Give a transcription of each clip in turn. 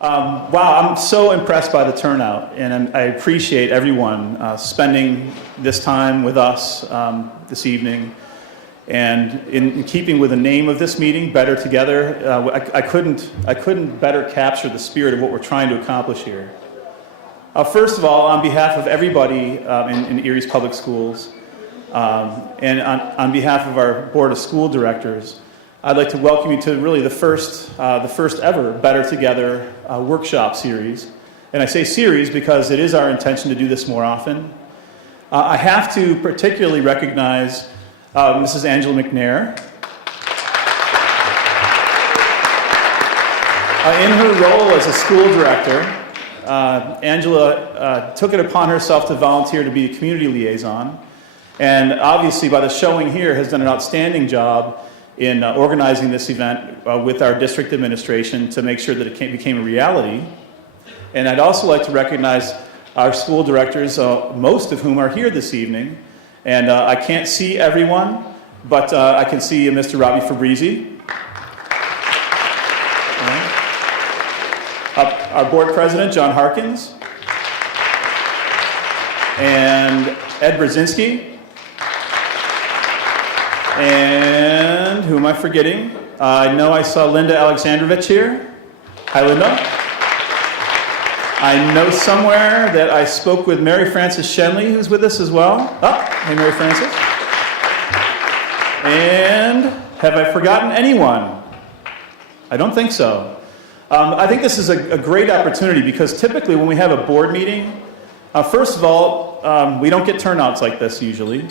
Wow, I'm so impressed by the turnout, and I appreciate everyone spending this time with us this evening. And in keeping with the name of this meeting, Better Together, I couldn't better capture the spirit of what we're trying to accomplish here. First of all, on behalf of everybody in Erie's Public Schools, and on behalf of our Board of School Directors, I'd like to welcome you to really the first ever Better Together workshop series. And I say series because it is our intention to do this more often. I have to particularly recognize Mrs. Angela McNair. In her role as a school director, Angela took it upon herself to volunteer to be a community liaison. And obviously, by the showing here, has done an outstanding job in organizing this event with our district administration to make sure that it became a reality. And I'd also like to recognize our school directors, most of whom are here this evening. And I can't see everyone, but I can see Mr. Robbie Fabrizi. Our board president, John Harkins. And Ed Brzezinski. And who am I forgetting? I know I saw Linda Alexandrovich here. Hi, Linda. I know somewhere that I spoke with Mary Frances Shenley, who's with us as well. Oh, hey, Mary Frances. And have I forgotten anyone? I don't think so. I think this is a great opportunity because typically when we have a board meeting, first of all, we don't get turnouts like this usually.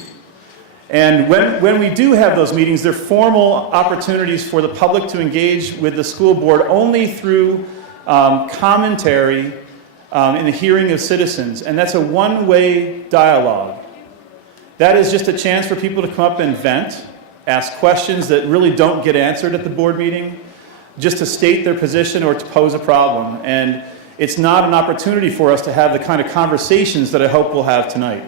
And when we do have those meetings, they're formal opportunities for the public to engage with the school board only through commentary in the hearing of citizens. And that's a one-way dialogue. That is just a chance for people to come up and vent, ask questions that really don't get answered at the board meeting, just to state their position or to pose a problem. And it's not an opportunity for us to have the kind of conversations that I hope we'll have tonight.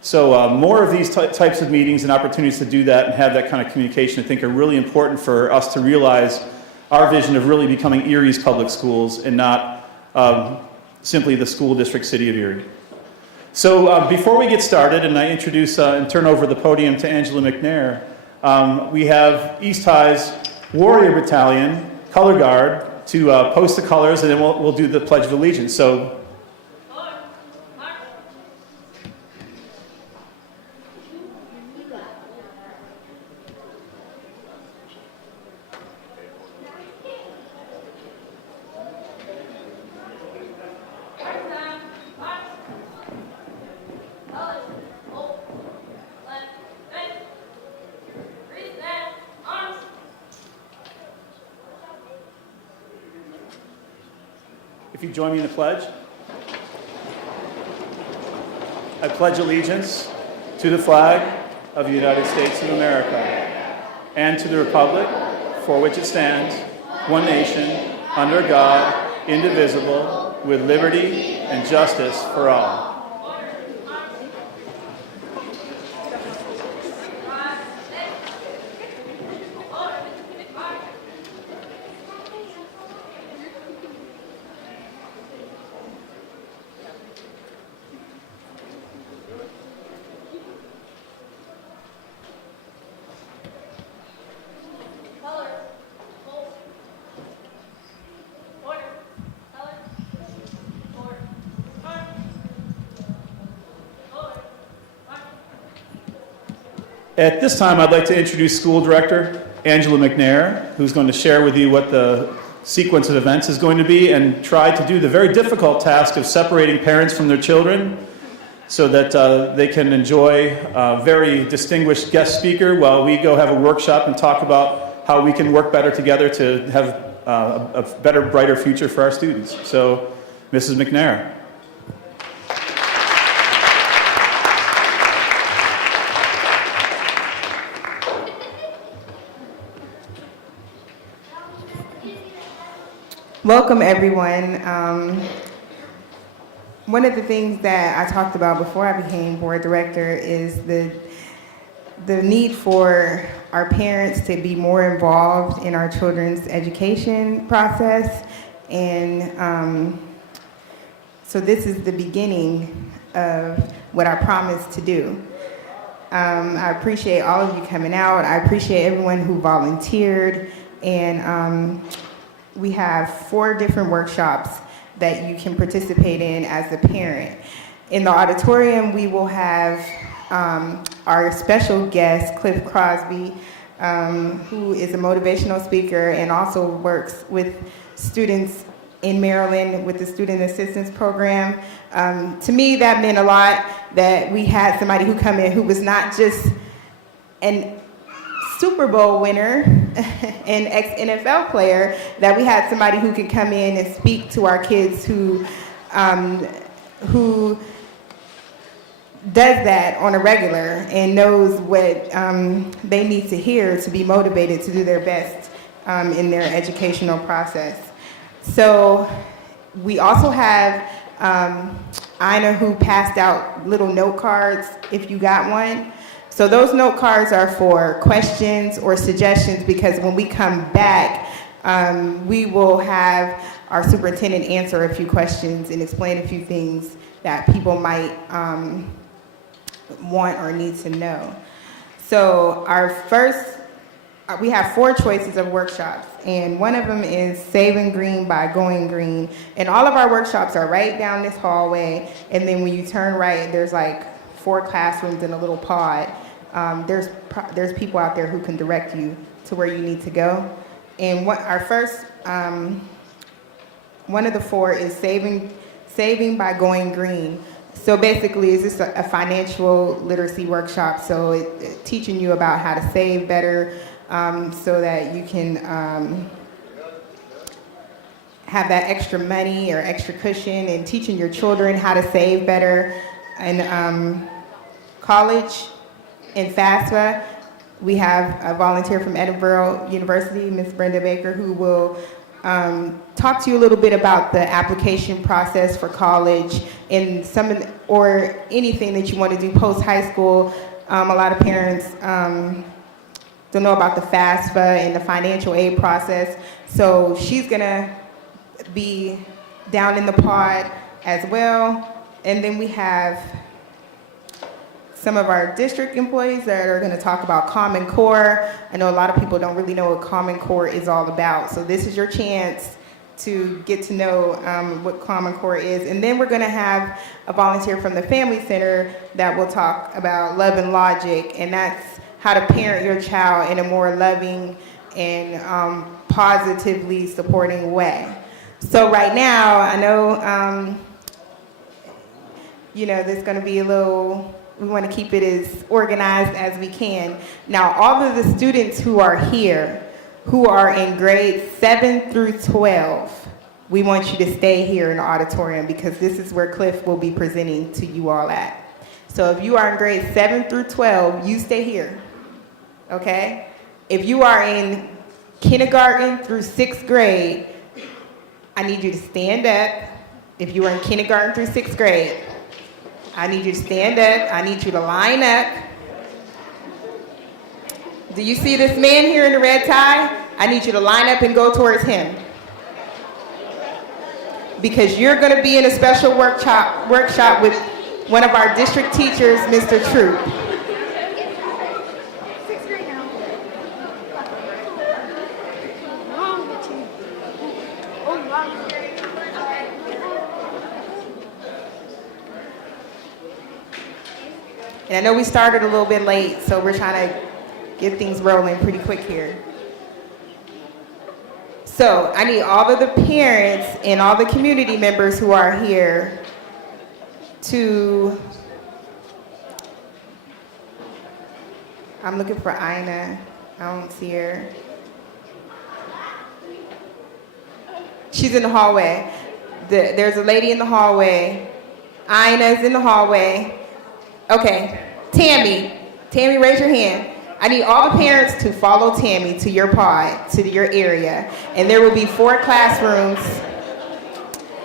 So more of these types of meetings and opportunities to do that and have that kind of communication, I think, are really important for us to realize our vision of really becoming Erie's public schools and not simply the school district city of Erie. So before we get started and I introduce and turn over the podium to Angela McNair, we have East High's Warrior Battalion Color Guard to post the colors, and then we'll do the Pledge of Allegiance. So. If you join me in the pledge. I pledge allegiance to the flag of the United States of America and to the republic for which it stands, one nation, under God, indivisible, with liberty and justice for all. At this time, I'd like to introduce School Director Angela McNair, who's going to share with you what the sequence of events is going to be and try to do the very difficult task of separating parents from their children so that they can enjoy a very distinguished guest speaker while we go have a workshop and talk about how we can work better together to have a better, brighter future for our students. So, Mrs. McNair. Welcome, everyone. One of the things that I talked about before I became board director is the need for our parents to be more involved in our children's education process And so this is the beginning of what I promised to do. I appreciate all of you coming out. I appreciate everyone who volunteered. And we have 4 different workshops that you can participate in as a parent. In the auditorium, we will have our special guest, Cliff Crosby, who is a motivational speaker and also works with students in Maryland with the Student Assistance Program. To me, that meant a lot that we had somebody who come in who was not just an Super Bowl winner, an ex-NFL player, that we had somebody who could come in and speak to our kids who does that on a regular and knows what they need to hear to be motivated to do their best in their educational process. So we also have Ina, who passed out little note cards if you got one. So those note cards are for questions or suggestions, because when we come back, we will have our superintendent answer a few questions and explain a few things that people might want or need to know. So we have 4 choices of workshops, and one of them is Saving Green by Going Green. And all of our workshops are right down this hallway, and then when you turn right, there's like 4 classrooms in a little pod. There's people out there who can direct you to where you need to go. And our first, one of the 4 is Saving by Going Green. So basically, it's just a financial literacy workshop. So it teaching you about how to save better, so that you can have that extra money or extra cushion, and teaching your children how to save better. And college in FAFSA, we have a volunteer from Edinburgh University, Ms. Brenda Baker, who will talk to you a little bit about the application process for college and or anything that you want to do post high school. A lot of parents don't know about the FAFSA and the financial aid process. So she's gonna be down in the pod as well. And then we have some of our district employees that are gonna talk about Common Core. I know a lot of people don't really know what Common Core is all about. So this is your chance to get to know what Common Core is. And then we're gonna have a volunteer from the Family Center that will talk about Love and Logic, and that's how to parent your child in a more loving and positively supporting way. So right now, I know, there's gonna be we wanna keep it as organized as we can. Now, all of the students who are here, who are in grades 7 through 12, we want you to stay here in the auditorium, because this is where Cliff will be presenting to you all at. So if you are in grades 7 through 12, you stay here, okay? If you are in kindergarten through 6th grade, I need you to stand up. If you are in kindergarten through 6th grade, I need you to stand up. I need you to line up. Do you see this man here in the red tie? I need you to line up and go towards him, because you're going to be in a special workshop with one of our district teachers, Mr. Troop. And I know we started a little bit late, so we're trying to get things rolling pretty quick here. So I need all of the parents and all the community members who are here to, I'm looking for Ina. I don't see her. She's in the hallway. There's a lady in the hallway. Ina's in the hallway. Okay, Tammy, raise your hand. I need all the parents to follow Tammy to your pod, to your area. And there will be 4 classrooms.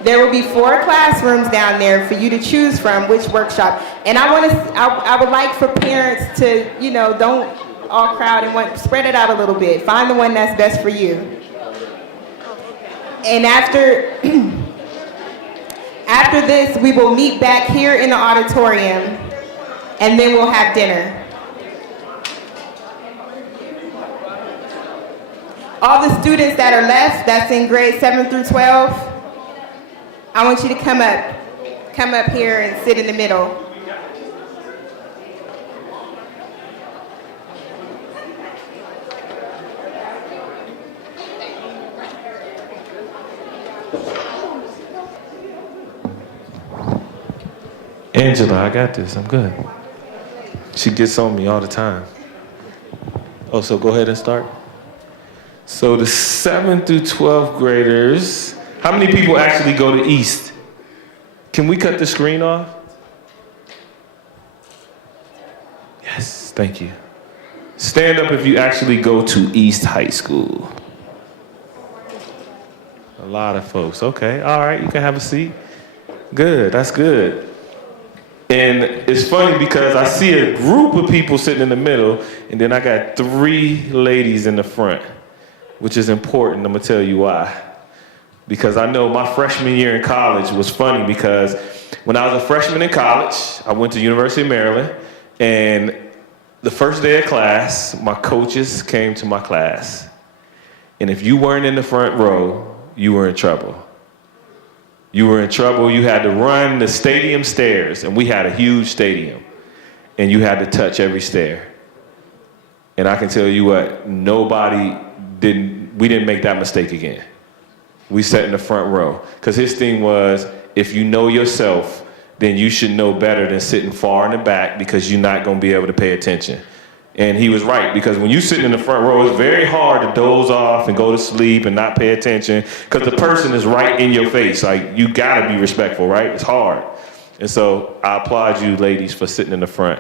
There will be 4 classrooms down there for you to choose from which workshop. And I would like for parents to, don't all crowd and spread it out a little bit. Find the one that's best for you. And after, after this, we will meet back here in the auditorium, and then we'll have dinner. All the students that are left, that's in grades 7 through 12, I want you to come up here and sit in the middle. Angela, I got this. I'm good. She gets on me all the time. Oh, so go ahead and start. So the 7th through 12th graders, how many people actually go to East? Can we cut the screen off? Yes, thank you. Stand up if you actually go to East High School. A lot of folks. Okay, all right, you can have a seat. Good, that's good. And it's funny because I see a group of people sitting in the middle, and then I got 3 ladies in the front, which is important. I'm gonna tell you why. Because I know my freshman year in college was funny because when I was a freshman in college, I went to University of Maryland, and the first day of class, my coaches came to my class. And if you weren't in the front row, you were in trouble. You were in trouble. You had to run the stadium stairs, and we had a huge stadium, and you had to touch every stair. And I can tell you what, we didn't make that mistake again. We sat in the front row, because his thing was, if you know yourself, then you should know better than sitting far in the back, because you're not going to be able to pay attention. And he was right, because when you sit in the front row, it's very hard to doze off and go to sleep and not pay attention, because the person is right in your face. Like, you gotta be respectful, right? It's hard. And so I applaud you ladies for sitting in the front.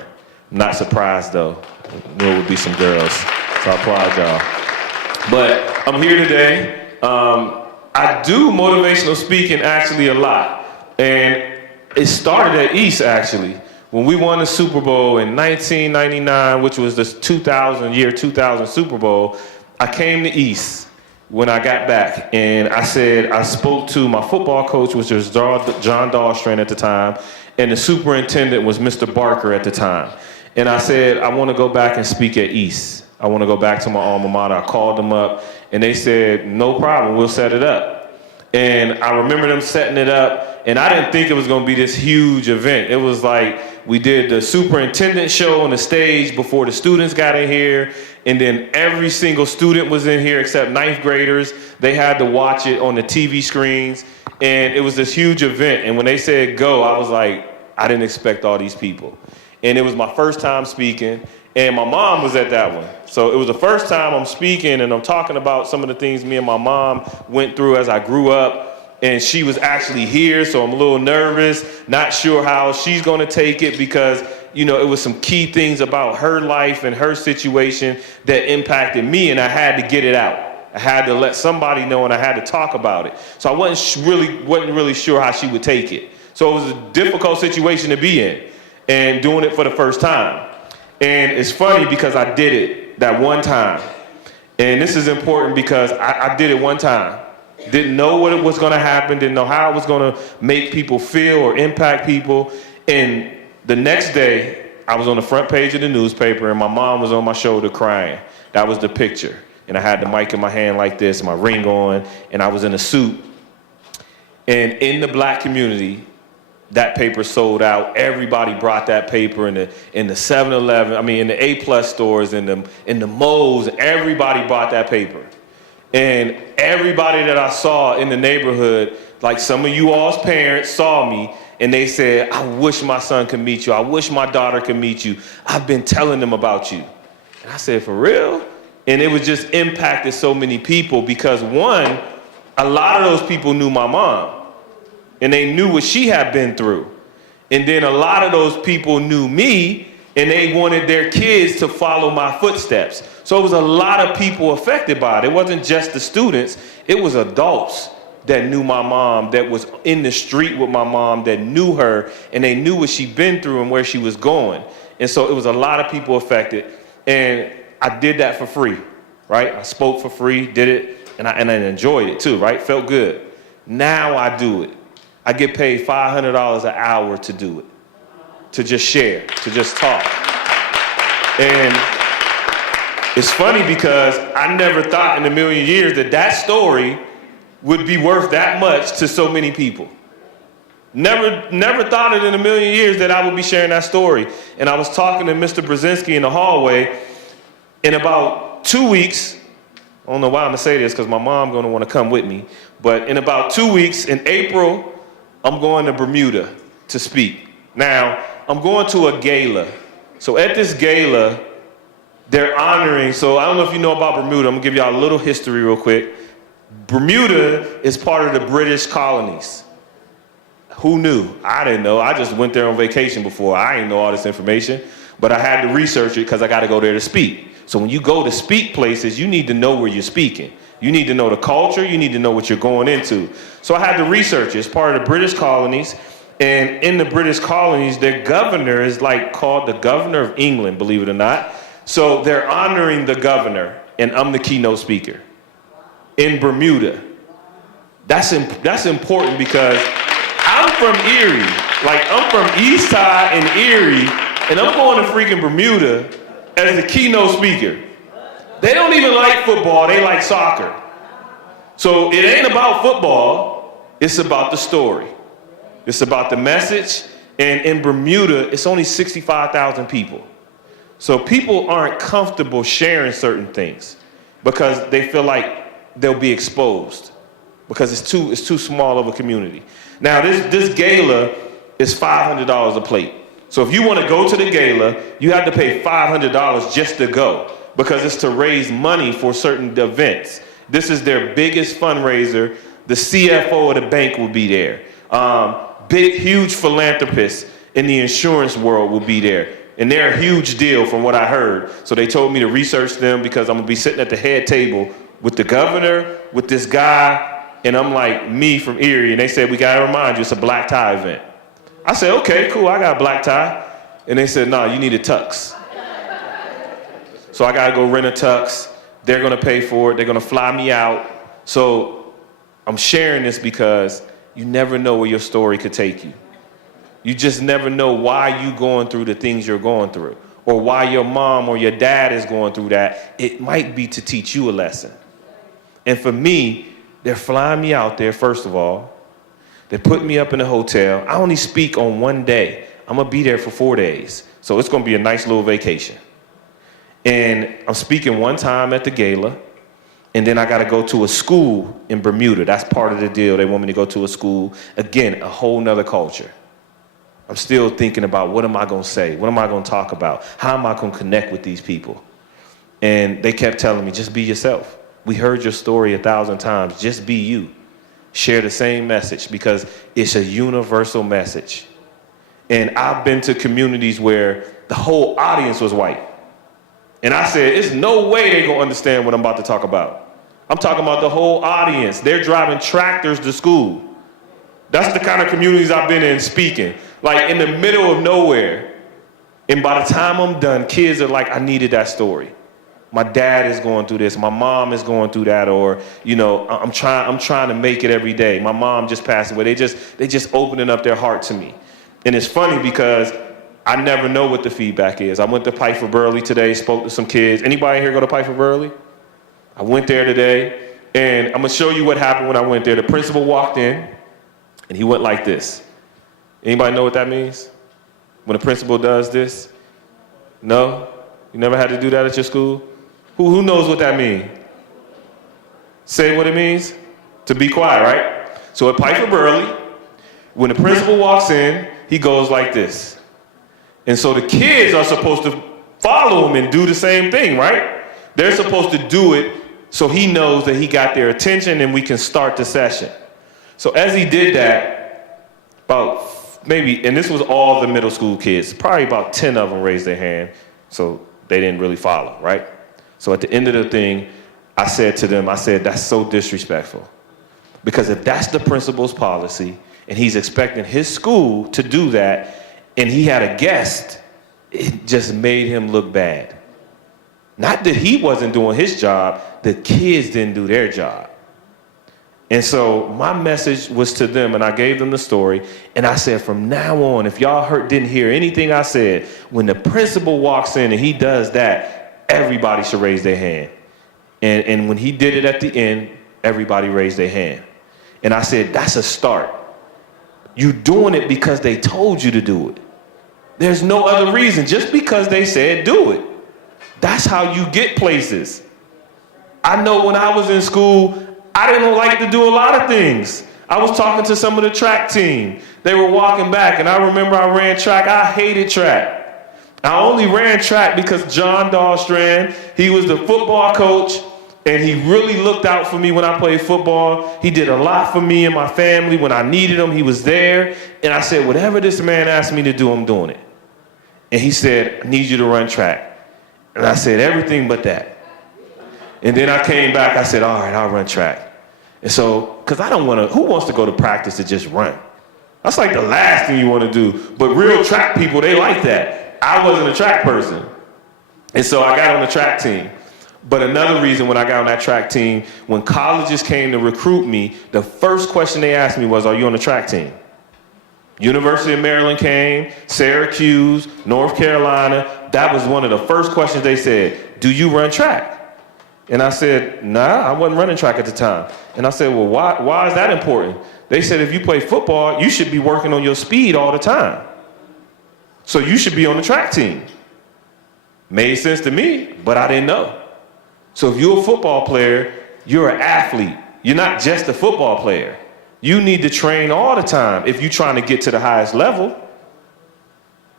I'm not surprised though. I knew it would be some girls. So I applaud y'all. But I'm here today. I do motivational speaking actually a lot. And it started at East actually. When we won the Super Bowl in 1999, which was the 2000 Super Bowl, I came to East when I got back, and I spoke to my football coach, which was John Dahlstrom at the time, and the superintendent was Mr. Barker at the time. And I said, I want to go back and speak at East. I want to go back to my alma mater. I called them up, and they said, no problem, we'll set it up. And I remember them setting it up, and I didn't think it was going to be this huge event. It was like, we did the superintendent show on the stage before the students got in here, and then every single student was in here except 9th graders. They had to watch it on the TV screens, and it was this huge event. And when they said go, I was like, I didn't expect all these people. And it was my first time speaking, and my mom was at that one. So it was the first time I'm speaking, and I'm talking about some of the things me and my mom went through as I grew up. And she was actually here, so I'm a little nervous, not sure how she's gonna take it, because, you know, it was some key things about her life and her situation that impacted me, and I had to get it out. I had to let somebody know, and I had to talk about it. So I wasn't really sure how she would take it. So it was a difficult situation to be in, and doing it for the first time. And it's funny because I did it that one time. And this is important because I did it one time. Didn't know what was going to happen, didn't know how it was going to make people feel or impact people. And the next day, I was on the front page of the newspaper, and my mom was on my shoulder crying. That was the picture. And I had the mic in my hand like this, my ring on, and I was in a suit. And in the black community, that paper sold out. Everybody brought that paper in the 7-Eleven, in the A+ stores, in the Moe's, everybody bought that paper. And everybody that I saw in the neighborhood, like some of you all's parents saw me, and they said, I wish my son could meet you. I wish my daughter could meet you. I've been telling them about you. And I said, for real? And it was just impacted so many people because, one, a lot of those people knew my mom, and they knew what she had been through. And then a lot of those people knew me, and they wanted their kids to follow my footsteps. So it was a lot of people affected by it. It wasn't just the students, it was adults that knew my mom, that was in the street with my mom, that knew her, and they knew what she'd been through and where she was going. And so it was a lot of people affected. And I did that for free, right? I spoke for free, did it. and I enjoyed it too, right? Felt good. Now I do it. I get paid $500 an hour to do it, to just share, to just talk. And it's funny because I never thought in a million years that that story would be worth that much to so many people. Never thought it in a million years that I would be sharing that story. And I was talking to Mr. Brzezinski in the hallway. In about 2 weeks, I don't know why I'm gonna say this because my mom's gonna wanna come with me, but in about 2 weeks, in April, I'm going to Bermuda to speak. Now, I'm going to a gala. So at this gala, they're honoring, so I don't know if you know about Bermuda, I'm gonna give y'all a little history real quick. Bermuda is part of the British colonies. Who knew? I didn't know. I just went there on vacation before. I didn't know all this information, but I had to research it because I got to go there to speak. So when you go to speak places, you need to know where you're speaking. You need to know the culture. You need to know what you're going into. So I had to research it. It's part of the British colonies. And in the British colonies, their governor is like called the governor of England, believe it or not. So they're honoring the governor, and I'm the keynote speaker in Bermuda. That's important because I'm from Erie. Like, I'm from East Side in Erie, and I'm going to freaking Bermuda as the keynote speaker. They don't even like football, they like soccer. So it ain't about football, it's about the story. It's about the message, and in Bermuda, it's only 65,000 people. So people aren't comfortable sharing certain things because they feel like they'll be exposed because it's too small of a community. Now, this gala is $500 a plate. So if you want to go to the gala, you have to pay $500 just to go because it's to raise money for certain events. This is their biggest fundraiser. The CFO of the bank will be there. Huge philanthropists in the insurance world will be there. And they're a huge deal from what I heard. So they told me to research them because I'm going to be sitting at the head table with the governor, with this guy, and I'm like, me from Erie, and they said, we gotta remind you, it's a black tie event. I said, okay, cool, I got a black tie. And they said, no, you need a tux. So I gotta go rent a tux. They're gonna pay for it, they're gonna fly me out. So I'm sharing this because you never know where your story could take you. You just never know why you going through the things you're going through, or why your mom or your dad is going through that. It might be to teach you a lesson. And for me, they're flying me out there, first of all. They're putting me up in a hotel. I only speak on one day. I'm gonna be there for 4 days. So it's gonna be a nice little vacation. And I'm speaking one time at the gala, and then I gotta go to a school in Bermuda. That's part of the deal. They want me to go to a school. Again, a whole nother culture. I'm still thinking about what am I gonna say? What am I gonna talk about? How am I gonna connect with these people? And they kept telling me, just be yourself. We heard your story 1,000 times. Just be you. Share the same message because it's a universal message. And I've been to communities where the whole audience was white. And I said, there's no way they're gonna understand what I'm about to talk about. I'm talking about the whole audience. They're driving tractors to school. That's the kind of communities I've been in speaking. Like in the middle of nowhere. And by the time I'm done, kids are like, I needed that story. My dad is going through this. My mom is going through that. Or, you know, I'm trying to make it every day. My mom just passed away. They just opening up their heart to me. And it's funny because I never know what the feedback is. I went to Piper Burley today, spoke to some kids. Anybody here go to Piper Burley? I went there today, and I'm gonna show you what happened when I went there. The principal walked in, and he went like this. Anybody know what that means? When a principal does this? No? You never had to do that at your school? Who knows what that means? Say what it means? To be quiet, right? So at Piper Burley, when the principal walks in, he goes like this. And so the kids are supposed to follow him and do the same thing, right? They're supposed to do it so he knows that he got their attention and we can start the session. So as he did that, about maybe, and this was all the middle school kids, probably about 10 of them raised their hand, so they didn't really follow, right? So at the end of the thing, I said to them, that's so disrespectful. Because if that's the principal's policy, and he's expecting his school to do that, and he had a guest, it just made him look bad. Not that he wasn't doing his job, the kids didn't do their job. And so my message was to them, and I gave them the story, and I said, from now on, if y'all didn't hear anything I said, when the principal walks in and he does that, everybody should raise their hand. And when he did it at the end, everybody raised their hand. And I said, that's a start. You're doing it because they told you to do it. There's no other reason, just because they said do it. That's how you get places. I know when I was in school, I didn't like to do a lot of things. I was talking to some of the track team. They were walking back, and I remember I ran track. I hated track. I only ran track because John Dahlstrand, he was the football coach, and he really looked out for me when I played football. He did a lot for me and my family. When I needed him, he was there. And I said, whatever this man asked me to do, I'm doing it. And he said, I need you to run track. And I said, everything but that. And then I came back, I said, all right, I'll run track. And so, because I don't want to, who wants to go to practice to just run? That's like the last thing you want to do. But real track people, they like that. I wasn't a track person. And so I got on the track team. But another reason when I got on that track team, when colleges came to recruit me, the first question they asked me was, are you on the track team? University of Maryland came, Syracuse, North Carolina. That was one of the first questions they said, do you run track? And I said, nah, I wasn't running track at the time. And I said, well, why is that important? They said, if you play football, you should be working on your speed all the time. So you should be on the track team. Made sense to me, but I didn't know. So if you're a football player, you're an athlete. You're not just a football player. You need to train all the time if you're trying to get to the highest level.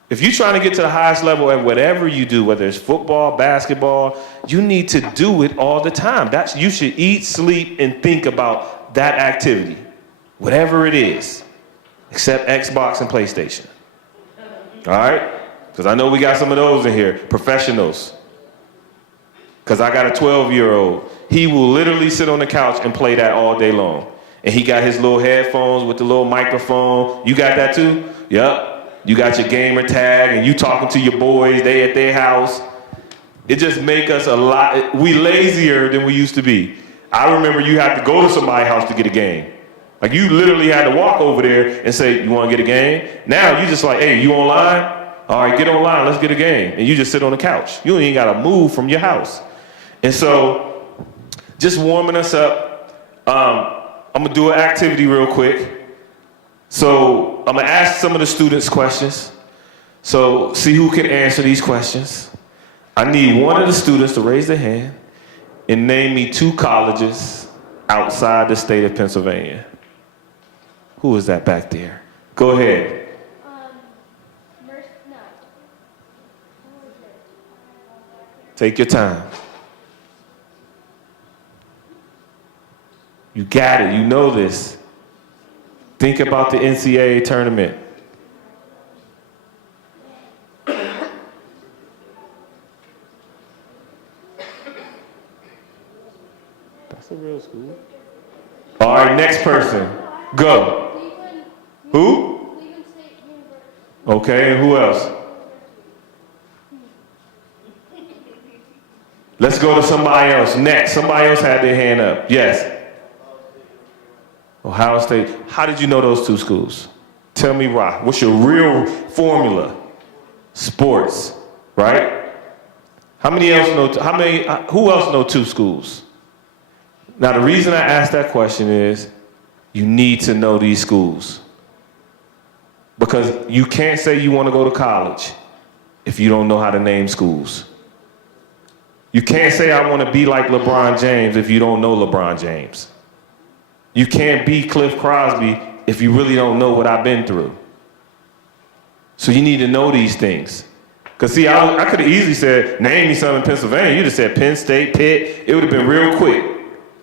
If you're trying to get to the highest level at whatever you do, whether it's football, basketball, you need to do it all the time. You should eat, sleep, and think about that activity, whatever it is, except Xbox and PlayStation. All right? Because I know we got some of those in here, professionals. Because I got a 12-year-old. He will literally sit on the couch and play that all day long. And he got his little headphones with the little microphone. You got that too? Yep. You got your gamer tag and you talking to your boys, they at their house. It just make us we lazier than we used to be. I remember you had to go to somebody's house to get a game. Like you literally had to walk over there and say, you want to get a game? Now you just like, hey, you online? All right, get online, let's get a game. And you just sit on the couch. You ain't got to move from your house. And so just warming us up, I'm going to do an activity real quick. So I'm going to ask some of the students questions. So see who can answer these questions. I need one of the students to raise their hand and name me 2 colleges outside the state of Pennsylvania. Who is that back there? Go ahead. Take your time. You got it. You know this. Think about the NCAA tournament. That's a real school. All right, next person. Go. Who? Okay, and who else? Let's go to somebody else. Next. Somebody else had their hand up. Yes. Ohio State. How did you know those 2 schools? Tell me why. What's your real formula? Sports, right? How many else know? Who else know 2 schools? Now the reason I asked that question is, you need to know these schools, because you can't say you want to go to college if you don't know how to name schools. You can't say I want to be like LeBron James if you don't know LeBron James. You can't be Cliff Crosby if you really don't know what I've been through. So you need to know these things. Because see, I could have easily said, name me some in Pennsylvania. You'd have said Penn State, Pitt. It would have been real quick.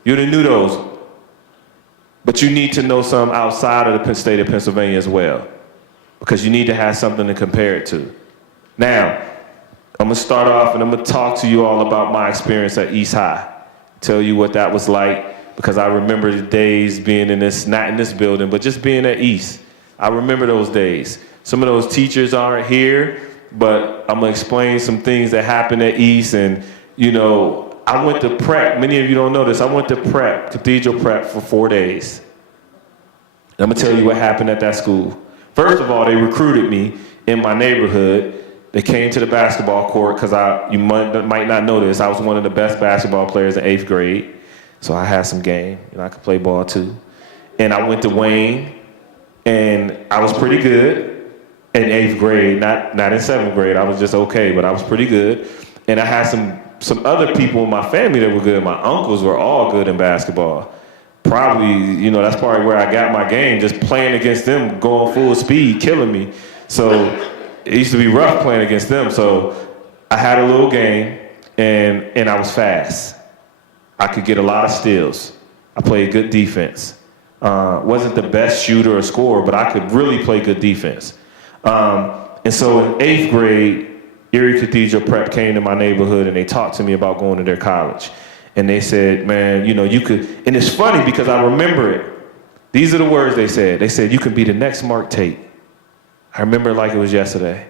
You'd have knew those. But you need to know some outside of the state of Pennsylvania as well, because you need to have something to compare it to. Now, I'm going to start off and I'm going to talk to you all about my experience at East High. Tell you what that was like. Because I remember the days being in this, not in this building, but just being at East. I remember those days. Some of those teachers aren't here, but I'm going to explain some things that happened at East. And, you know, I went to prep. Many of you don't know this. I went to prep, Cathedral Prep, for 4 days. And I'm gonna tell you what happened at that school. First of all, they recruited me in my neighborhood. They came to the basketball court because you might not know this. I was one of the best basketball players in 8th grade. So I had some game, and I could play ball too. And I went to Wayne, and I was pretty good in 8th grade, not in 7th grade. I was just okay, but I was pretty good. And I had some other people in my family that were good. My uncles were all good in basketball. Probably, that's probably where I got my game, just playing against them, going full speed, killing me. So it used to be rough playing against them. So I had a little game, and I was fast. I could get a lot of steals. I played good defense. Wasn't the best shooter or scorer, but I could really play good defense. And so in 8th grade, Erie Cathedral Prep came to my neighborhood and they talked to me about going to their college. And they said, man, you could, and it's funny because I remember it. These are the words they said. They said, you can be the next Mark Tate. I remember it like it was yesterday.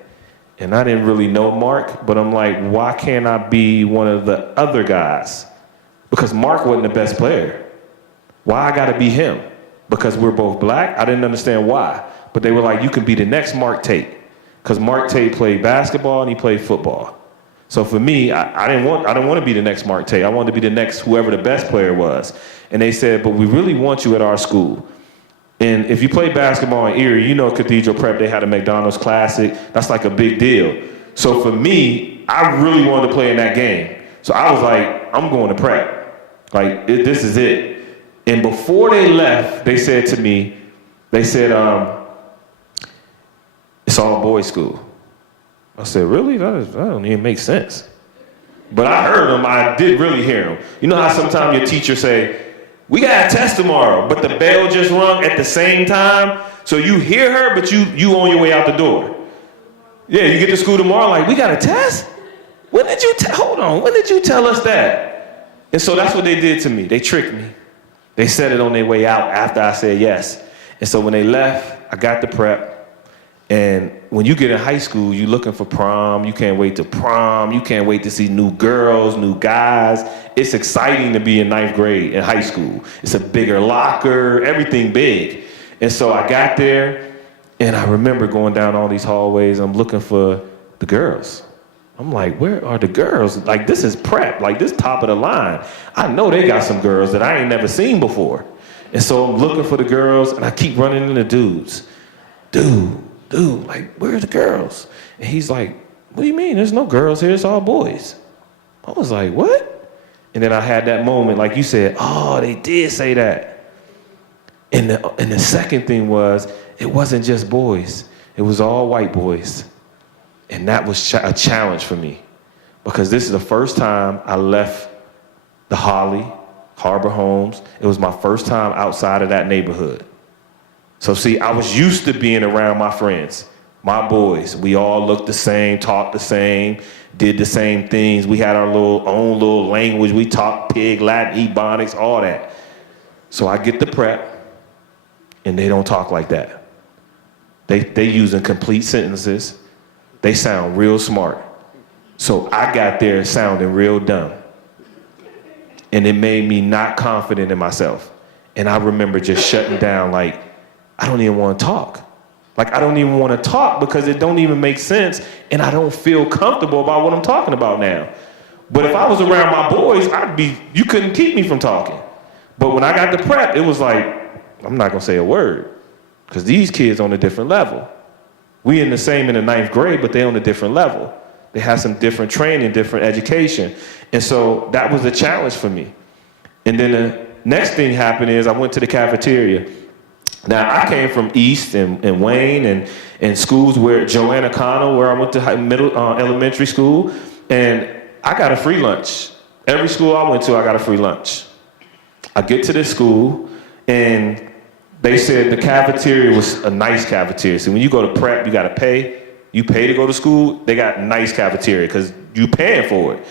And I didn't really know Mark, but I'm like, why can't I be one of the other guys? Because Mark wasn't the best player. Why I gotta be him? Because we're both black? I didn't understand why. But they were like, you can be the next Mark Tate. Because Mark Tate played basketball and he played football. So for me, I didn't want to be the next Mark Tate. I wanted to be the next whoever the best player was. And they said, but we really want you at our school. And if you play basketball in Erie, Cathedral Prep, they had a McDonald's Classic. That's like a big deal. So for me, I really wanted to play in that game. So I was like, I'm going to prep. Like, this is it. And before they left, they said to me, it's all boys school. I said, really? That don't even make sense. But I heard them. I did really hear them. You know how sometimes your teacher say, we got a test tomorrow, but the bell just rung at the same time. So you hear her, but you on your way out the door. Yeah, you get to school tomorrow, like, we got a test? When did you tell us that? And so that's what they did to me. They tricked me. They said it on their way out after I said yes. And so when they left, I got the prep. And when you get in high school, you're looking for prom. You can't wait to prom. You can't wait to see new girls, new guys. It's exciting to be in 9th grade in high school. It's a bigger locker, everything big. And so I got there, and I remember going down all these hallways. I'm looking for the girls. I'm like, where are the girls? Like, this is prep. Like, this top of the line. I know they got some girls that I ain't never seen before. And so I'm looking for the girls, and I keep running into dudes. Dude, like, where's the girls? And he's like, what do you mean? There's no girls here. It's all boys. I was like, what? And then I had that moment, like you said, oh, they did say that. And the second thing was, it wasn't just boys. It was all white boys. And that was a challenge for me because this is the first time I left the Harbor Homes. It was my first time outside of that neighborhood. So see, I was used to being around my friends, my boys. We all looked the same, talked the same, did the same things. We had our own little language. We talked Pig, Latin, Ebonics, all that. So I get the prep, and they don't talk like that. They using complete sentences. They sound real smart. So I got there sounding real dumb. And it made me not confident in myself. And I remember just shutting down like, I don't even want to talk. Like, I don't even want to talk because it don't even make sense and I don't feel comfortable about what I'm talking about now. But if I was around my boys, you couldn't keep me from talking. But when I got the prep, it was like, I'm not going to say a word because these kids on a different level. We in the 9th grade, but they on a different level. They have some different training, different education. And so that was a challenge for me. And then the next thing happened is I went to the cafeteria. Now, I came from East and Wayne and schools where Joanna Connell, where I went to elementary school, and I got a free lunch. Every school I went to, I got a free lunch. I get to this school, and they said the cafeteria was a nice cafeteria. So when you go to prep, you got to pay. You pay to go to school. They got a nice cafeteria because you paying for it.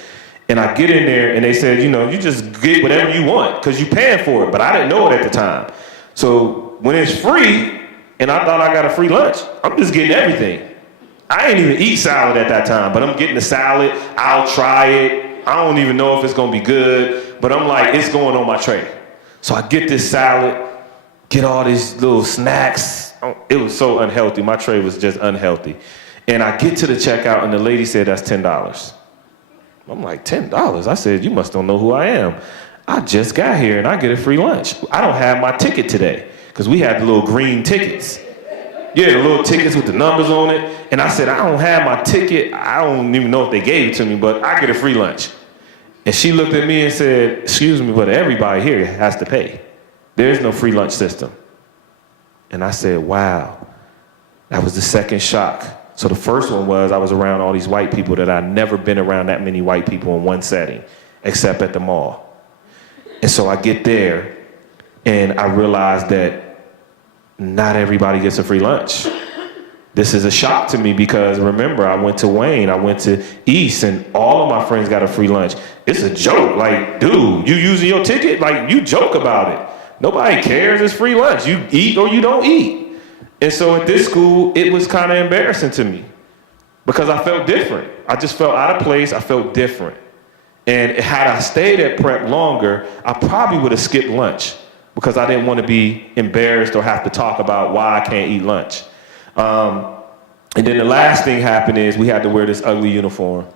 And I get in there, and they said, you just get whatever you want because you paying for it. But I didn't know it at the time. So when it's free, and I thought I got a free lunch, I'm just getting everything. I ain't even eat salad at that time, but I'm getting the salad. I'll try it. I don't even know if it's gonna be good, but I'm like, it's going on my tray. So I get this salad, get all these little snacks. It was so unhealthy. My tray was just unhealthy. And I get to the checkout and the lady said, that's $10. I'm like, $10? I said, you must don't know who I am. I just got here and I get a free lunch. I don't have my ticket today because we had the little green tickets. Yeah, the little tickets with the numbers on it. And I said, I don't have my ticket. I don't even know if they gave it to me, but I get a free lunch. And she looked at me and said, excuse me, but everybody here has to pay. There's no free lunch system. And I said, wow, that was the second shock. So the first one was I was around all these white people that I'd never been around that many white people in one setting, except at the mall. And so I get there and I realized that not everybody gets a free lunch. This is a shock to me because remember, I went to Wayne, I went to East, and all of my friends got a free lunch. It's a joke. Like, dude, you using your ticket? Like, you joke about it. Nobody cares. It's free lunch. You eat or you don't eat. And so at this school, it was kind of embarrassing to me because I felt different. I just felt out of place. I felt different. And had I stayed at prep longer, I probably would have skipped lunch because I didn't want to be embarrassed or have to talk about why I can't eat lunch. And then the last thing happened is we had to wear this ugly uniform,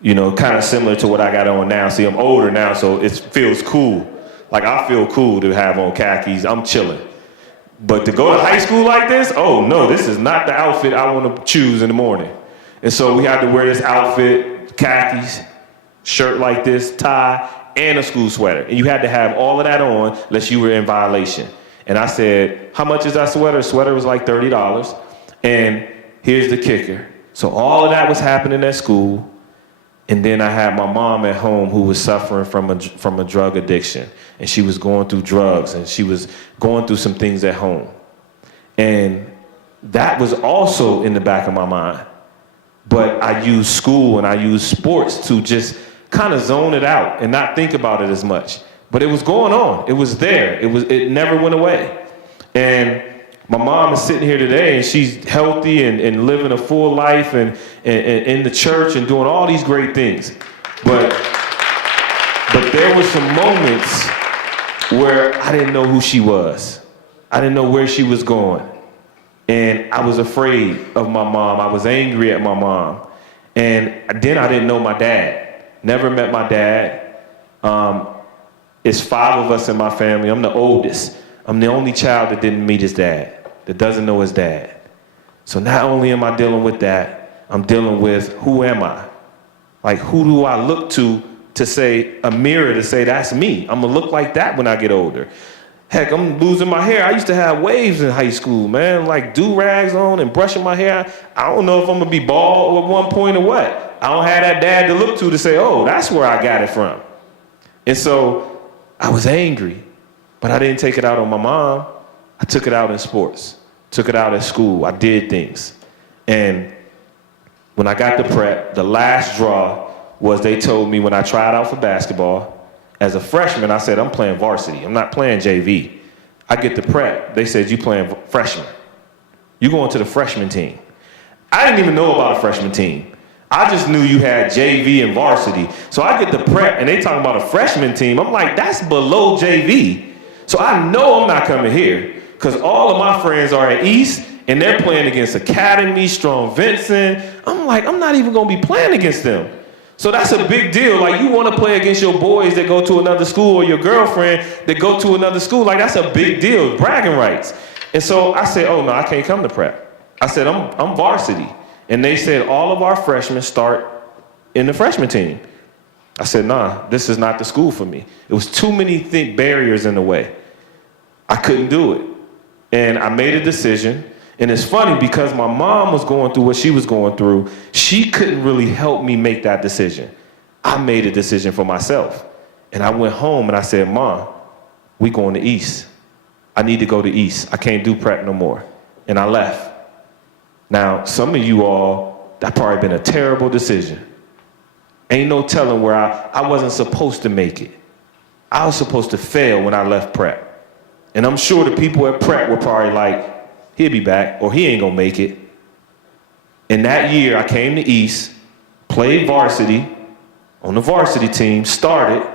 you know, kind of similar to what I got on now. See, I'm older now, so it feels cool. Like, I feel cool to have on khakis. I'm chilling. But to go to high school like this, oh no, this is not the outfit I want to choose in the morning. And so we had to wear this outfit, khakis, shirt like this, tie, and a school sweater. And you had to have all of that on unless you were in violation. And I said, how much is that sweater? Sweater was like $30. And here's the kicker. So all of that was happening at school. And then I had my mom at home who was suffering from a drug addiction. And she was going through drugs and she was going through some things at home. And that was also in the back of my mind. But I used school and I used sports to just kind of zone it out and not think about it as much. But it was going on. It was there. It never went away. And my mom is sitting here today and she's healthy and living a full life and in the church and doing all these great things. But there were some moments where I didn't know who she was. I didn't know where she was going. And I was afraid of my mom. I was angry at my mom. And then I didn't know my dad. Never met my dad. It's 5 of us in my family. I'm the oldest. I'm the only child that didn't meet his dad, that doesn't know his dad. So not only am I dealing with that, I'm dealing with who am I? Like, who do I look to say, a mirror to say that's me? I'm gonna look like that when I get older. Heck, I'm losing my hair. I used to have waves in high school, man, like do-rags on and brushing my hair. I don't know if I'm gonna be bald at one point or what. I don't have that dad to look to say, oh, that's where I got it from. And so I was angry, but I didn't take it out on my mom. I took it out in sports, took it out at school. I did things. And when I got to prep, the last draw was they told me when I tried out for basketball, as a freshman, I said, I'm playing varsity. I'm not playing JV. I get to prep. They said, you playing freshman. You going to the freshman team. I didn't even know about a freshman team. I just knew you had JV and varsity. So I get to prep and they talking about a freshman team. I'm like, that's below JV. So I know I'm not coming here because all of my friends are at East and they're playing against Academy, Strong Vincent. I'm like, I'm not even going to be playing against them. So that's a big deal. Like, you want to play against your boys that go to another school or your girlfriend that go to another school. Like, that's a big deal, bragging rights. And so I said, oh, no, I can't come to prep. I said, I'm varsity. And they said all of our freshmen start in the freshman team. I said, nah, this is not the school for me. It was too many barriers in the way. I couldn't do it. And I made a decision. And it's funny because my mom was going through what she was going through. She couldn't really help me make that decision. I made a decision for myself. And I went home and I said, Mom, we going to East. I need to go to East. I can't do prep no more. And I left. Now, some of you all, that probably been a terrible decision. Ain't no telling where I wasn't supposed to make it. I was supposed to fail when I left prep. And I'm sure the people at prep were probably like, he'll be back, or he ain't gonna make it. And that year, I came to East, played varsity, on the varsity team, started,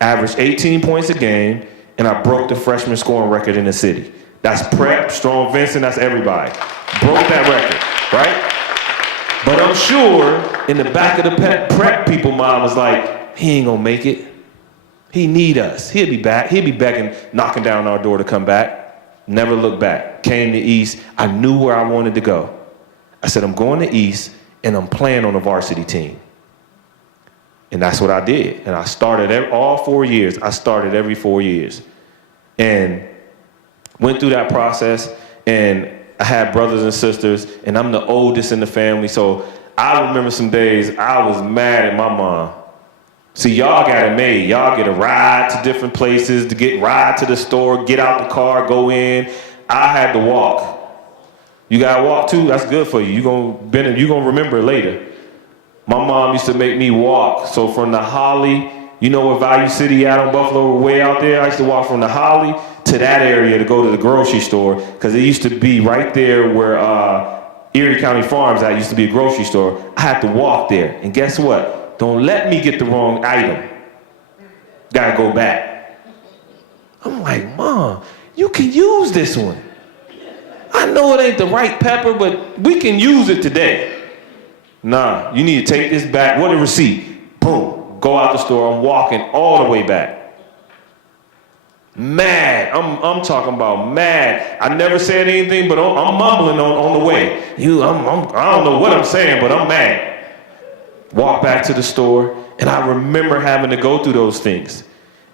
averaged 18 points a game, and I broke the freshman scoring record in the city. That's Prep, Strong Vincent, that's everybody. Broke that record, right? But I'm sure in the back of the Prep people mind was like, he ain't gonna make it. He need us. He'll be back. He'll be begging, knocking down our door to come back. Never looked back. Came to East. I knew where I wanted to go. I said, I'm going to East, and I'm playing on the varsity team. And that's what I did. And I started all 4 years. I started every 4 years. And went through that process, and I had brothers and sisters, and I'm the oldest in the family. So I remember some days I was mad at my mom. See, y'all got it made. Y'all get a ride to different places, to ride to the store, get out the car, go in. I had to walk. You gotta walk too, that's good for you. You gonna remember it later. My mom used to make me walk. So from the Holly, you know where Value City at on Buffalo, way out there? I used to walk from the Holly to that area to go to the grocery store, because it used to be right there where Erie County Farms at used to be a grocery store. I had to walk there. And guess what? Don't let me get the wrong item. Gotta go back. I'm like, Mom, you can use this one. I know it ain't the right pepper, but we can use it today. Nah, you need to take this back. What a receipt. Boom. Go out the store. I'm walking all the way back. Mad. I'm talking about mad. I never said anything, but I'm mumbling on the way. I don't know what I'm saying, but I'm mad. Walk back to the store, and I remember having to go through those things.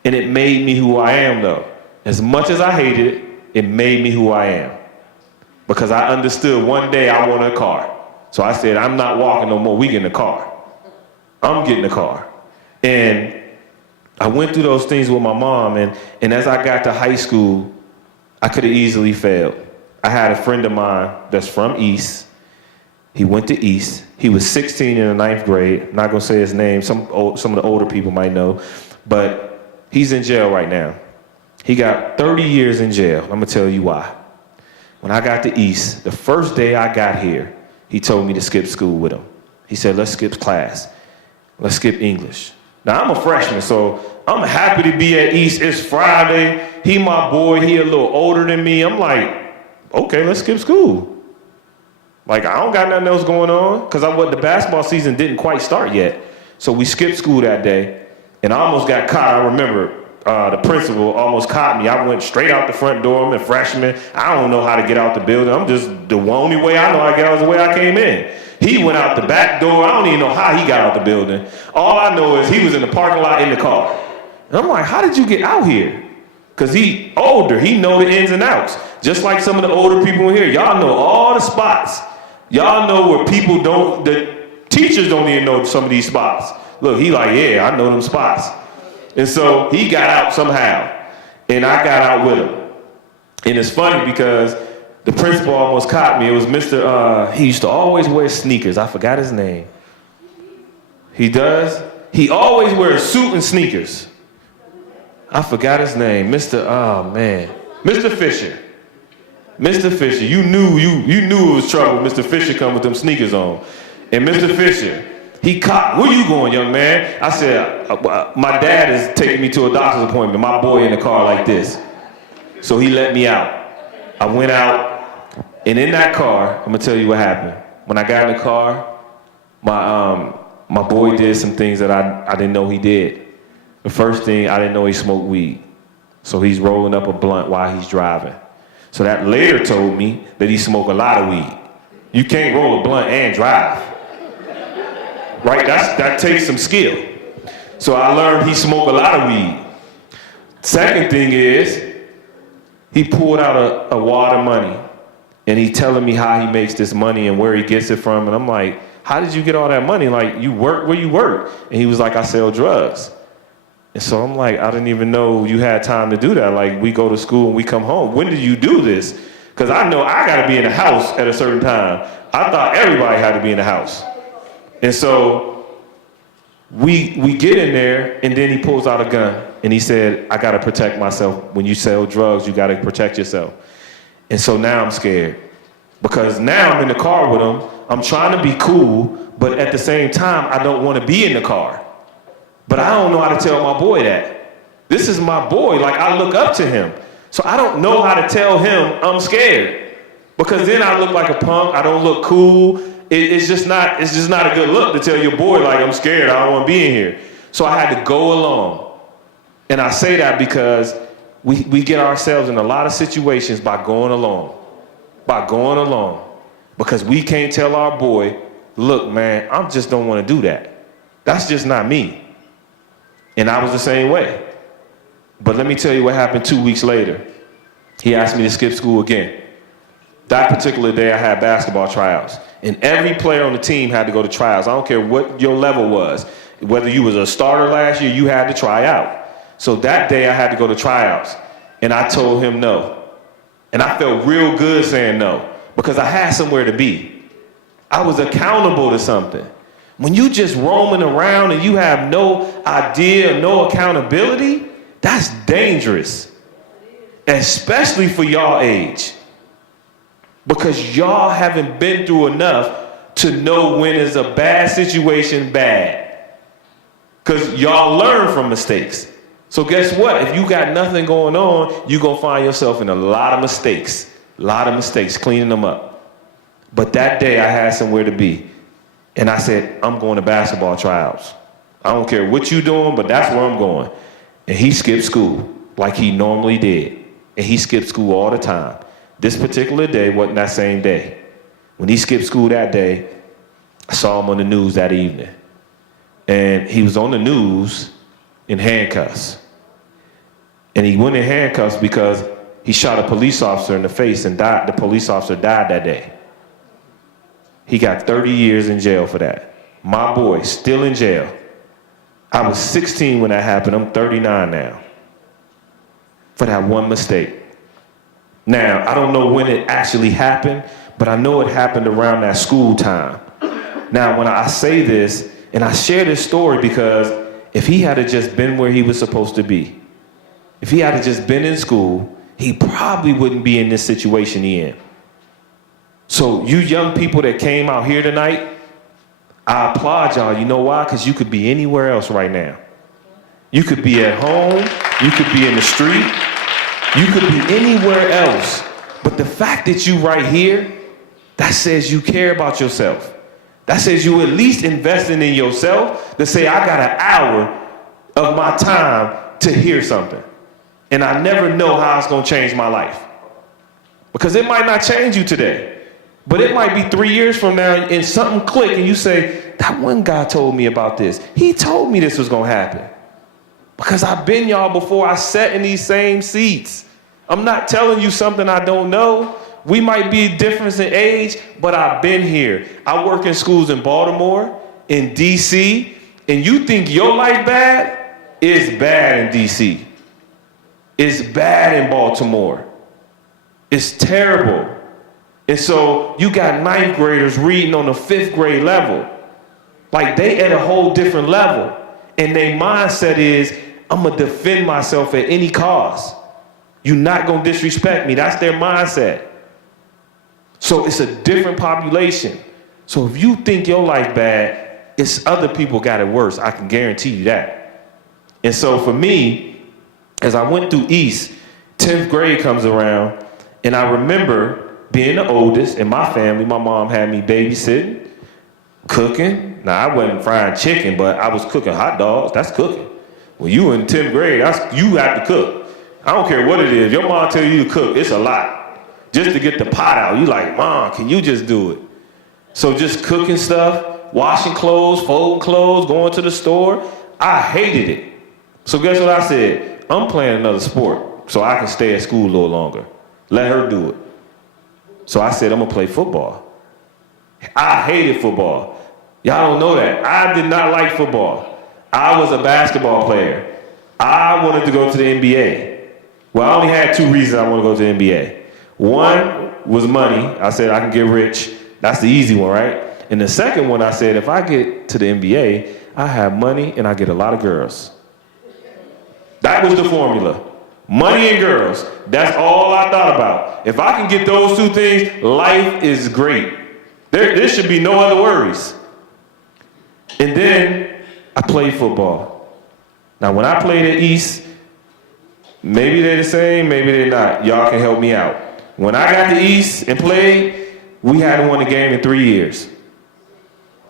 And it made me who I am, though. As much as I hated it, it made me who I am. Because I understood one day I wanted a car. So I said, I'm not walking no more. We getting a car. I'm getting a car. And I went through those things with my mom. And as I got to high school, I could have easily failed. I had a friend of mine that's from East. He went to East. He was 16 in the 9th grade. I'm not going to say his name. Some of the older people might know. But he's in jail right now. He got 30 years in jail. I'm going to tell you why. When I got to East, the first day I got here, he told me to skip school with him. He said, let's skip class. Let's skip English. Now, I'm a freshman, so I'm happy to be at East. It's Friday. He my boy. He a little older than me. I'm like, okay, let's skip school. Like, I don't got nothing else going on, because the basketball season didn't quite start yet. So we skipped school that day, and I almost got caught. I remember the principal almost caught me. I went straight out the front door. I'm a freshman. I don't know how to get out the building. I'm just, the only way I know how to get out is the way I came in. He went out the back door. I don't even know how he got out the building. All I know is he was in the parking lot in the car. And I'm like, how did you get out here? Because he older. He know the ins and outs. Just like some of the older people in here. Y'all know all the spots. Y'all know where people don't, the teachers don't even know some of these spots. Look, he like, yeah, I know them spots. And so he got out somehow, and I got out with him. And it's funny because the principal almost caught me. It was Mr. He used to always wear sneakers. I forgot his name. He does? He always wears suit and sneakers. I forgot his name. Mr. Fisher. Mr. Fisher, you knew it was trouble. Mr. Fisher come with them sneakers on. And Mr. Fisher, he caught, where you going, young man? I said, my dad is taking me to a doctor's appointment. My boy in the car like this. So he let me out. I went out, and in that car, I'm gonna tell you what happened. When I got in the car, my boy did some things that I didn't know he did. The first thing, I didn't know he smoked weed. So he's rolling up a blunt while he's driving. So that later told me that he smoked a lot of weed. You can't roll a blunt and drive. Right? That takes some skill. So I learned he smoked a lot of weed. Second thing is, he pulled out a wad of money, and he telling me how he makes this money and where he gets it from. And I'm like, how did you get all that money? Like, you work where you work. And he was like, I sell drugs. And so I'm like, I didn't even know you had time to do that. Like, we go to school and we come home. When did you do this? Because I know I got to be in the house at a certain time. I thought everybody had to be in the house. And so we get in there, and then he pulls out a gun. And he said, I got to protect myself. When you sell drugs, you got to protect yourself. And so now I'm scared. Because now I'm in the car with him. I'm trying to be cool, but at the same time, I don't want to be in the car. But I don't know how to tell my boy that. This is my boy. Like, I look up to him. So I don't know how to tell him I'm scared. Because then I look like a punk. I don't look cool. It's just not a good look to tell your boy, like, I'm scared. I don't want to be in here. So I had to go along. And I say that because we get ourselves in a lot of situations by going along. Because we can't tell our boy, look, man, I just don't want to do that. That's just not me. And I was the same way. But let me tell you what happened 2 weeks later. He asked me to skip school again. That particular day, I had basketball tryouts. And every player on the team had to go to tryouts. I don't care what your level was. Whether you was a starter last year, you had to try out. So that day, I had to go to tryouts. And I told him no. And I felt real good saying no, because I had somewhere to be. I was accountable to something. When you just roaming around and you have no idea, no accountability, that's dangerous. Especially for y'all age. Because y'all haven't been through enough to know when is a bad situation bad. Because y'all learn from mistakes. So guess what? If you got nothing going on, you're going to find yourself in a lot of mistakes. Cleaning them up. But that day I had somewhere to be. And I said, I'm going to basketball tryouts. I don't care what you're doing, but that's where I'm going. And he skipped school like he normally did. And he skipped school all the time. This particular day wasn't that same day. When he skipped school that day, I saw him on the news that evening. And he was on the news in handcuffs. And he went in handcuffs because he shot a police officer in the face and died. The police officer died that day. He got 30 years in jail for that. My boy, still in jail. I was 16 when that happened. I'm 39 now. For that one mistake. Now, I don't know when it actually happened, but I know it happened around that school time. Now, when I say this, and I share this story because if he had just been where he was supposed to be, if he had just been in school, he probably wouldn't be in this situation he in. So you young people that came out here tonight, I applaud y'all. You know why? Because you could be anywhere else right now. You could be at home. You could be in the street. You could be anywhere else. But the fact that you right here, that says you care about yourself. That says you at least investing in yourself to say, I got an hour of my time to hear something. And I never know how it's going to change my life. Because it might not change you today. But it might be 3 years from now and something click and you say, that one guy told me about this. He told me this was going to happen. Because I've been y'all before. I sat in these same seats. I'm not telling you something I don't know. We might be a difference in age, but I've been here. I work in schools in Baltimore, in D.C., and you think your life bad? It's bad in D.C. It's bad in Baltimore. It's terrible. And so you got ninth graders reading on the 5th grade level. Like they at a whole different level. And their mindset is, I'm going to defend myself at any cost. You're not going to disrespect me. That's their mindset. So it's a different population. So if you think your life bad, it's other people got it worse. I can guarantee you that. And so for me, as I went through East, 10th grade comes around, and I remember being the oldest in my family. My mom had me babysitting, cooking. Now, I wasn't frying chicken, but I was cooking hot dogs. That's cooking. When you in 10th grade, you have to cook. I don't care what it is. Your mom tell you to cook. It's a lot. Just to get the pot out. You like, Mom, can you just do it? So just cooking stuff, washing clothes, folding clothes, going to the store. I hated it. So guess what I said? I'm playing another sport so I can stay at school a little longer. Let her do it. So I said, I'm going to play football. I hated football. Y'all don't know that. I did not like football. I was a basketball player. I wanted to go to the NBA. Well, I only had 2 reasons I want to go to the NBA. One was money. I said, I can get rich. That's the easy one, right? And the second one, I said, if I get to the NBA, I have money and I get a lot of girls. That was the formula. Money and girls. That's all I thought about. If I can get those 2 things, life is great. There should be no other worries. And then I played football. Now, when I played at East, maybe they're the same, maybe they're not. Y'all can help me out. When I got to East and played, we hadn't won a game in 3 years.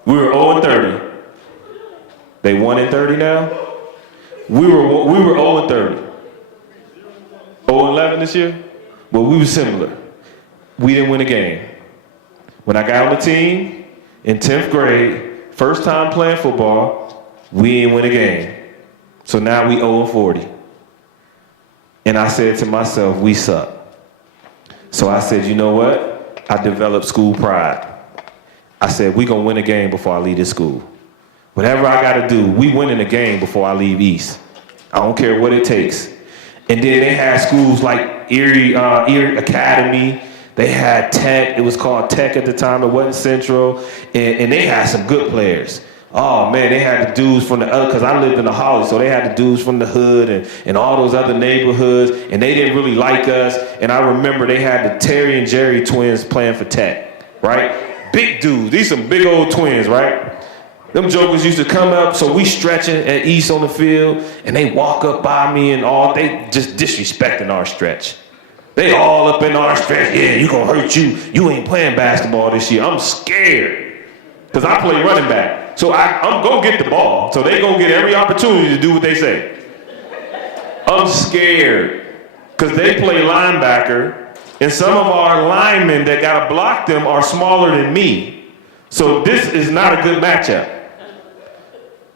We were 0-30. They 1-30 now? We were 0-30. 0-11 this year? Well, we were similar. We didn't win a game. When I got on the team in 10th grade, first time playing football, we didn't win a game. So now we 0-40. And I said to myself, we suck. So I said, you know what? I developed school pride. I said, we're going to win a game before I leave this school. Whatever I got to do, we winning a game before I leave East. I don't care what it takes. And then they had schools like Erie Academy. They had Tech. It was called Tech at the time. It wasn't Central. And they had some good players. Oh, man, they had the dudes from the other, because I lived in the Holly, so they had the dudes from the hood and all those other neighborhoods, and they didn't really like us. And I remember they had the Terry and Jerry twins playing for Tech, right? Big dudes. These some big old twins, right? Them jokers used to come up, so we stretching at East on the field, and they walk up by me and all, they just disrespecting our stretch. They all up in our stretch. Yeah, you gonna hurt you. You ain't playing basketball this year. I'm scared, because I play running back. So I'm going to get the ball. So they going to get every opportunity to do what they say. I'm scared because they play linebacker, and some of our linemen that got to block them are smaller than me. So this is not a good matchup.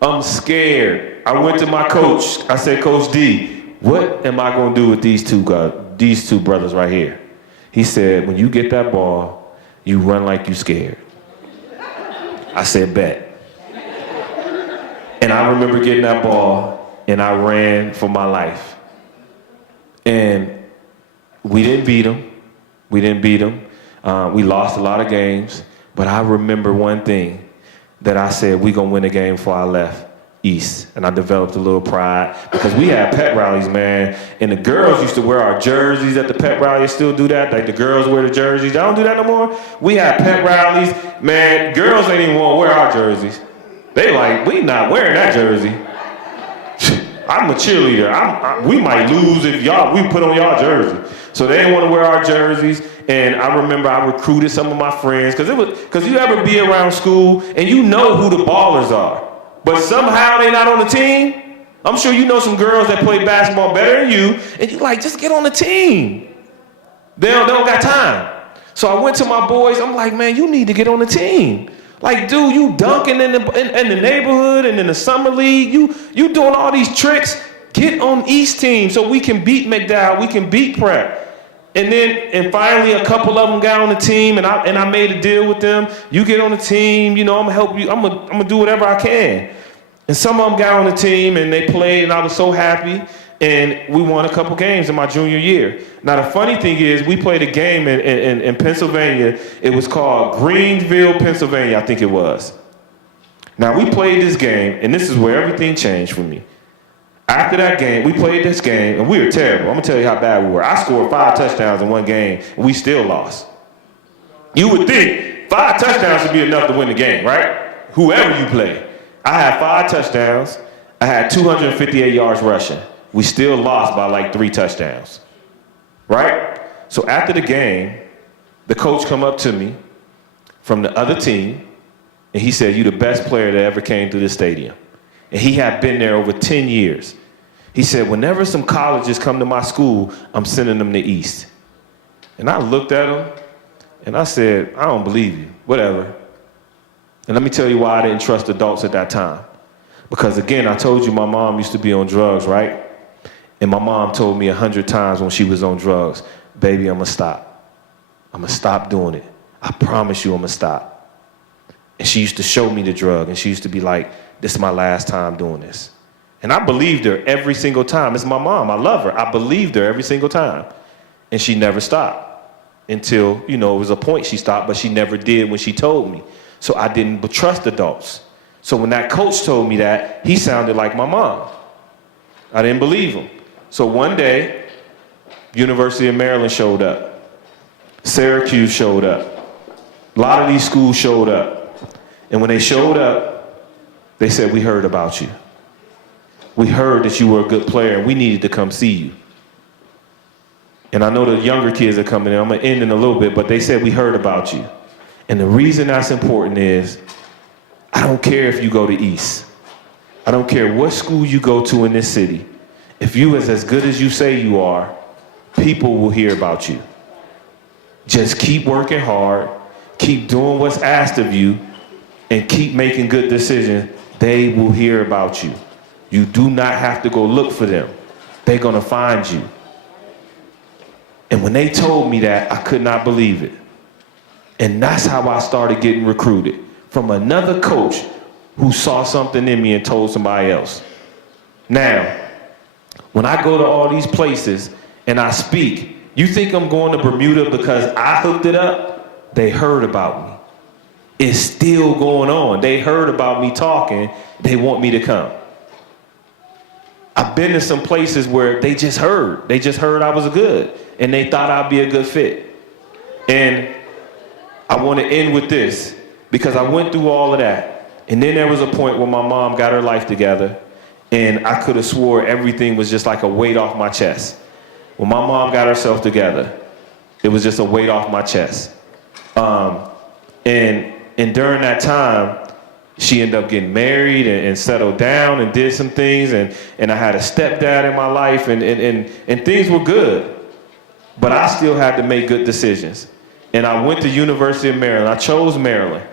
I'm scared. I went to my coach. I said, Coach D, what am I going to do with these two brothers right here? He said, when you get that ball, you run like you scared. I said, bet. And I remember getting that ball, and I ran for my life. And we didn't beat them. We lost a lot of games. But I remember one thing that I said, we're going to win the game before I left East. And I developed a little pride because we had pep rallies, man. And the girls used to wear our jerseys at the pep rally. They still do that. Like the girls wear the jerseys. They don't do that no more. We had pep rallies. Man, girls ain't even want to wear our jerseys. They like, we not wearing that jersey. I'm a cheerleader. We might lose if we put on y'all jersey. So they didn't want to wear our jerseys. And I remember I recruited some of my friends because you ever be around school and you know who the ballers are, but somehow they not on the team. I'm sure you know some girls that play basketball better than you, and you like, just get on the team. They don't got time. So I went to my boys. I'm like, man, you need to get on the team. Like, dude, you dunking in the neighborhood and in the summer league. You doing all these tricks. Get on East team so we can beat McDowell. We can beat Prep. And finally, a couple of them got on the team, and I made a deal with them. You get on the team, I'm gonna help you. I'm gonna do whatever I can. And some of them got on the team, and they played, and I was so happy. And we won a couple games in my junior year. Now, the funny thing is, we played a game in Pennsylvania. It was called Greenville, Pennsylvania, I think it was. Now, we played this game, and this is where everything changed for me. After that game, we played this game, and we were terrible. I'm going to tell you how bad we were. I scored 5 touchdowns in one game, and we still lost. You would think 5 touchdowns should be enough to win the game, right? Whoever you play. I had 5 touchdowns. I had 258 yards rushing. We still lost by like 3 touchdowns, right? So after the game, the coach come up to me from the other team, and he said, "You the best player that ever came through this stadium." And he had been there over 10 years. He said, "Whenever some colleges come to my school, I'm sending them to East." And I looked at him, and I said, "I don't believe you, whatever." And let me tell you why I didn't trust adults at that time. Because again, I told you my mom used to be on drugs, right? And my mom told me 100 times when she was on drugs, "Baby, I'm gonna stop. I'm gonna stop doing it. I promise you I'm gonna stop." And she used to show me the drug, and she used to be like, "This is my last time doing this." And I believed her every single time. It's my mom, I love her. I believed her every single time. And she never stopped until, it was a point she stopped, but she never did when she told me. So I didn't trust adults. So when that coach told me that, he sounded like my mom. I didn't believe him. So one day, University of Maryland showed up. Syracuse showed up. A lot of these schools showed up. And when they showed up, they said, "We heard about you." we heard that you were a good player and we needed to come see you. And I know the younger kids are coming in. I'm going to end in a little bit, but they said we heard about you. And the reason that's important is I don't care if you go to East. I don't care what school you go to in this city. If you is as good as you say you are, people will hear about you. Just keep working hard, keep doing what's asked of you, and keep making good decisions. They will hear about you. You do not have to go look for them. They're going to find you. And when they told me that, I could not believe it. And that's how I started getting recruited, from another coach who saw something in me and told somebody else. Now, when I go to all these places and I speak, you think I'm going to Bermuda because I hooked it up? They heard about me. It's still going on. They heard about me talking. They want me to come. I've been to some places where they just heard. They just heard I was good, and they thought I'd be a good fit. And I want to end with this, because I went through all of that. And then there was a point where my mom got her life together, and I could have swore everything was just like a weight off my chest. When my mom got herself together, it was just a weight off my chest. And during that time, she ended up getting married and settled down and did some things. And I had a stepdad in my life, and things were good. But I still had to make good decisions. And I went to University of Maryland. I chose Maryland.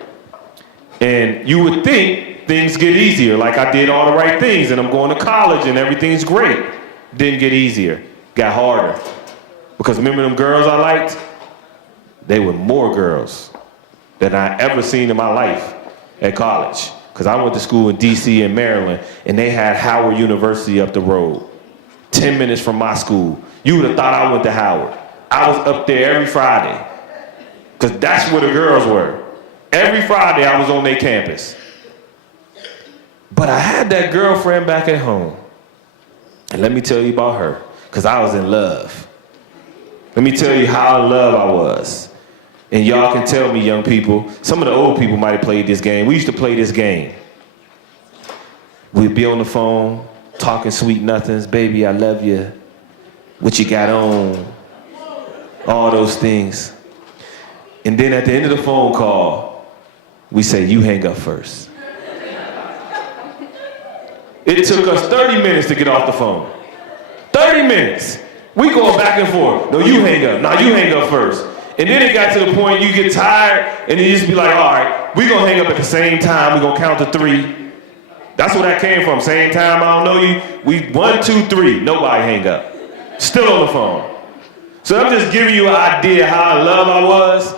And you would think things get easier, like I did all the right things and I'm going to college and everything's great. Didn't get easier, got harder. Because remember them girls I liked? They were more girls than I ever seen in my life at college. Because I went to school in DC and Maryland, and they had Howard University up the road, 10 minutes from my school. You would have thought I went to Howard. I was up there every Friday, because that's where the girls were. Every Friday I was on their campus. But I had that girlfriend back at home. And let me tell you about her, because I was in love. Let me tell you how in love I was. And y'all can tell me, young people, some of the old people might have played this game. We used to play this game. We'd be on the phone, talking sweet nothings. Baby, I love you. What you got on? All those things. And then at the end of the phone call, we say, you hang up first. It took us 30 minutes to get off the phone. 30 minutes. We going back and forth. No, you hang up. No, you hang up first. And then it got to the point you get tired and you just be like, all right, we gonna hang up at the same time. We gonna count to 3. That's where that came from. Same time, I don't know you. We 1, 2, 3. Nobody hang up. Still on the phone. So I'm just giving you an idea how in love I was.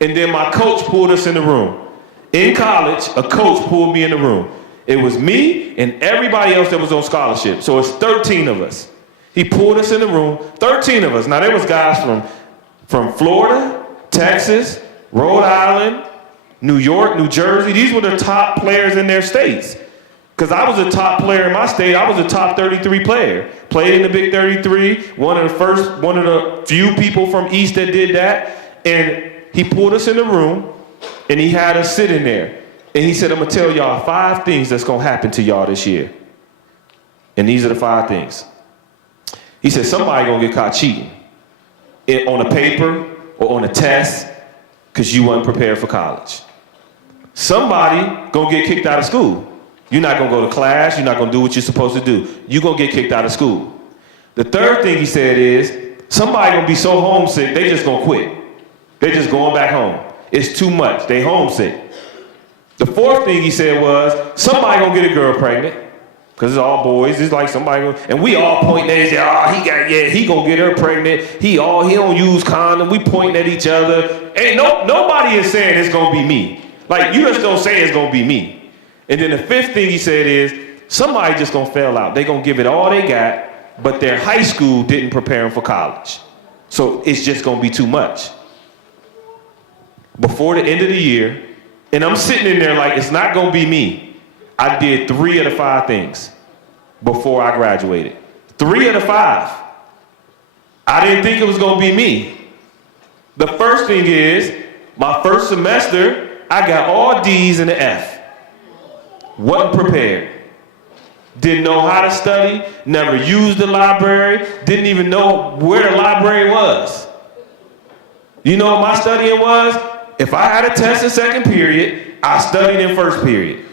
And then my coach pulled us in the room. In college, a coach pulled me in the room. It was me and everybody else that was on scholarship. So it's 13 of us. He pulled us in the room, 13 of us. Now there was guys from Florida, Texas, Rhode Island, New York, New Jersey. These were the top players in their states. Because I was a top player in my state. I was a top 33 player. Played in the Big 33. One of the few people from East that did that. And he pulled us in the room and he had us sit in there. And he said, I'm gonna tell y'all 5 things that's gonna happen to y'all this year. And these are the 5 things. He said, somebody gonna get caught cheating on a paper or on a test because you weren't prepared for college. Somebody gonna get kicked out of school. You're not gonna go to class, you're not gonna do what you're supposed to do. You're gonna get kicked out of school. The third thing he said is, somebody gonna be so homesick, they just gonna quit. They just going back home. It's too much, they homesick. The fourth thing he said was, somebody gonna get a girl pregnant. Because it's all boys. It's like somebody, and we all pointing at each other. He gonna get her pregnant. He don't use condom. We pointing at each other. Ain't nobody is saying it's gonna be me. Like, you just don't say it's gonna be me. And then the fifth thing he said is, somebody just gonna fail out. They gonna give it all they got, but their high school didn't prepare them for college. So it's just gonna be too much. Before the end of the year, and I'm sitting in there like, it's not gonna be me. I did 3 of the 5 things before I graduated. 3 of the 5. I didn't think it was gonna be me. The first thing is, my first semester, I got all D's and an F. Wasn't prepared. didn't know how to study, never used the library, didn't even know where the library was. You know what my studying was? If I had a test in second period, I studied in first period.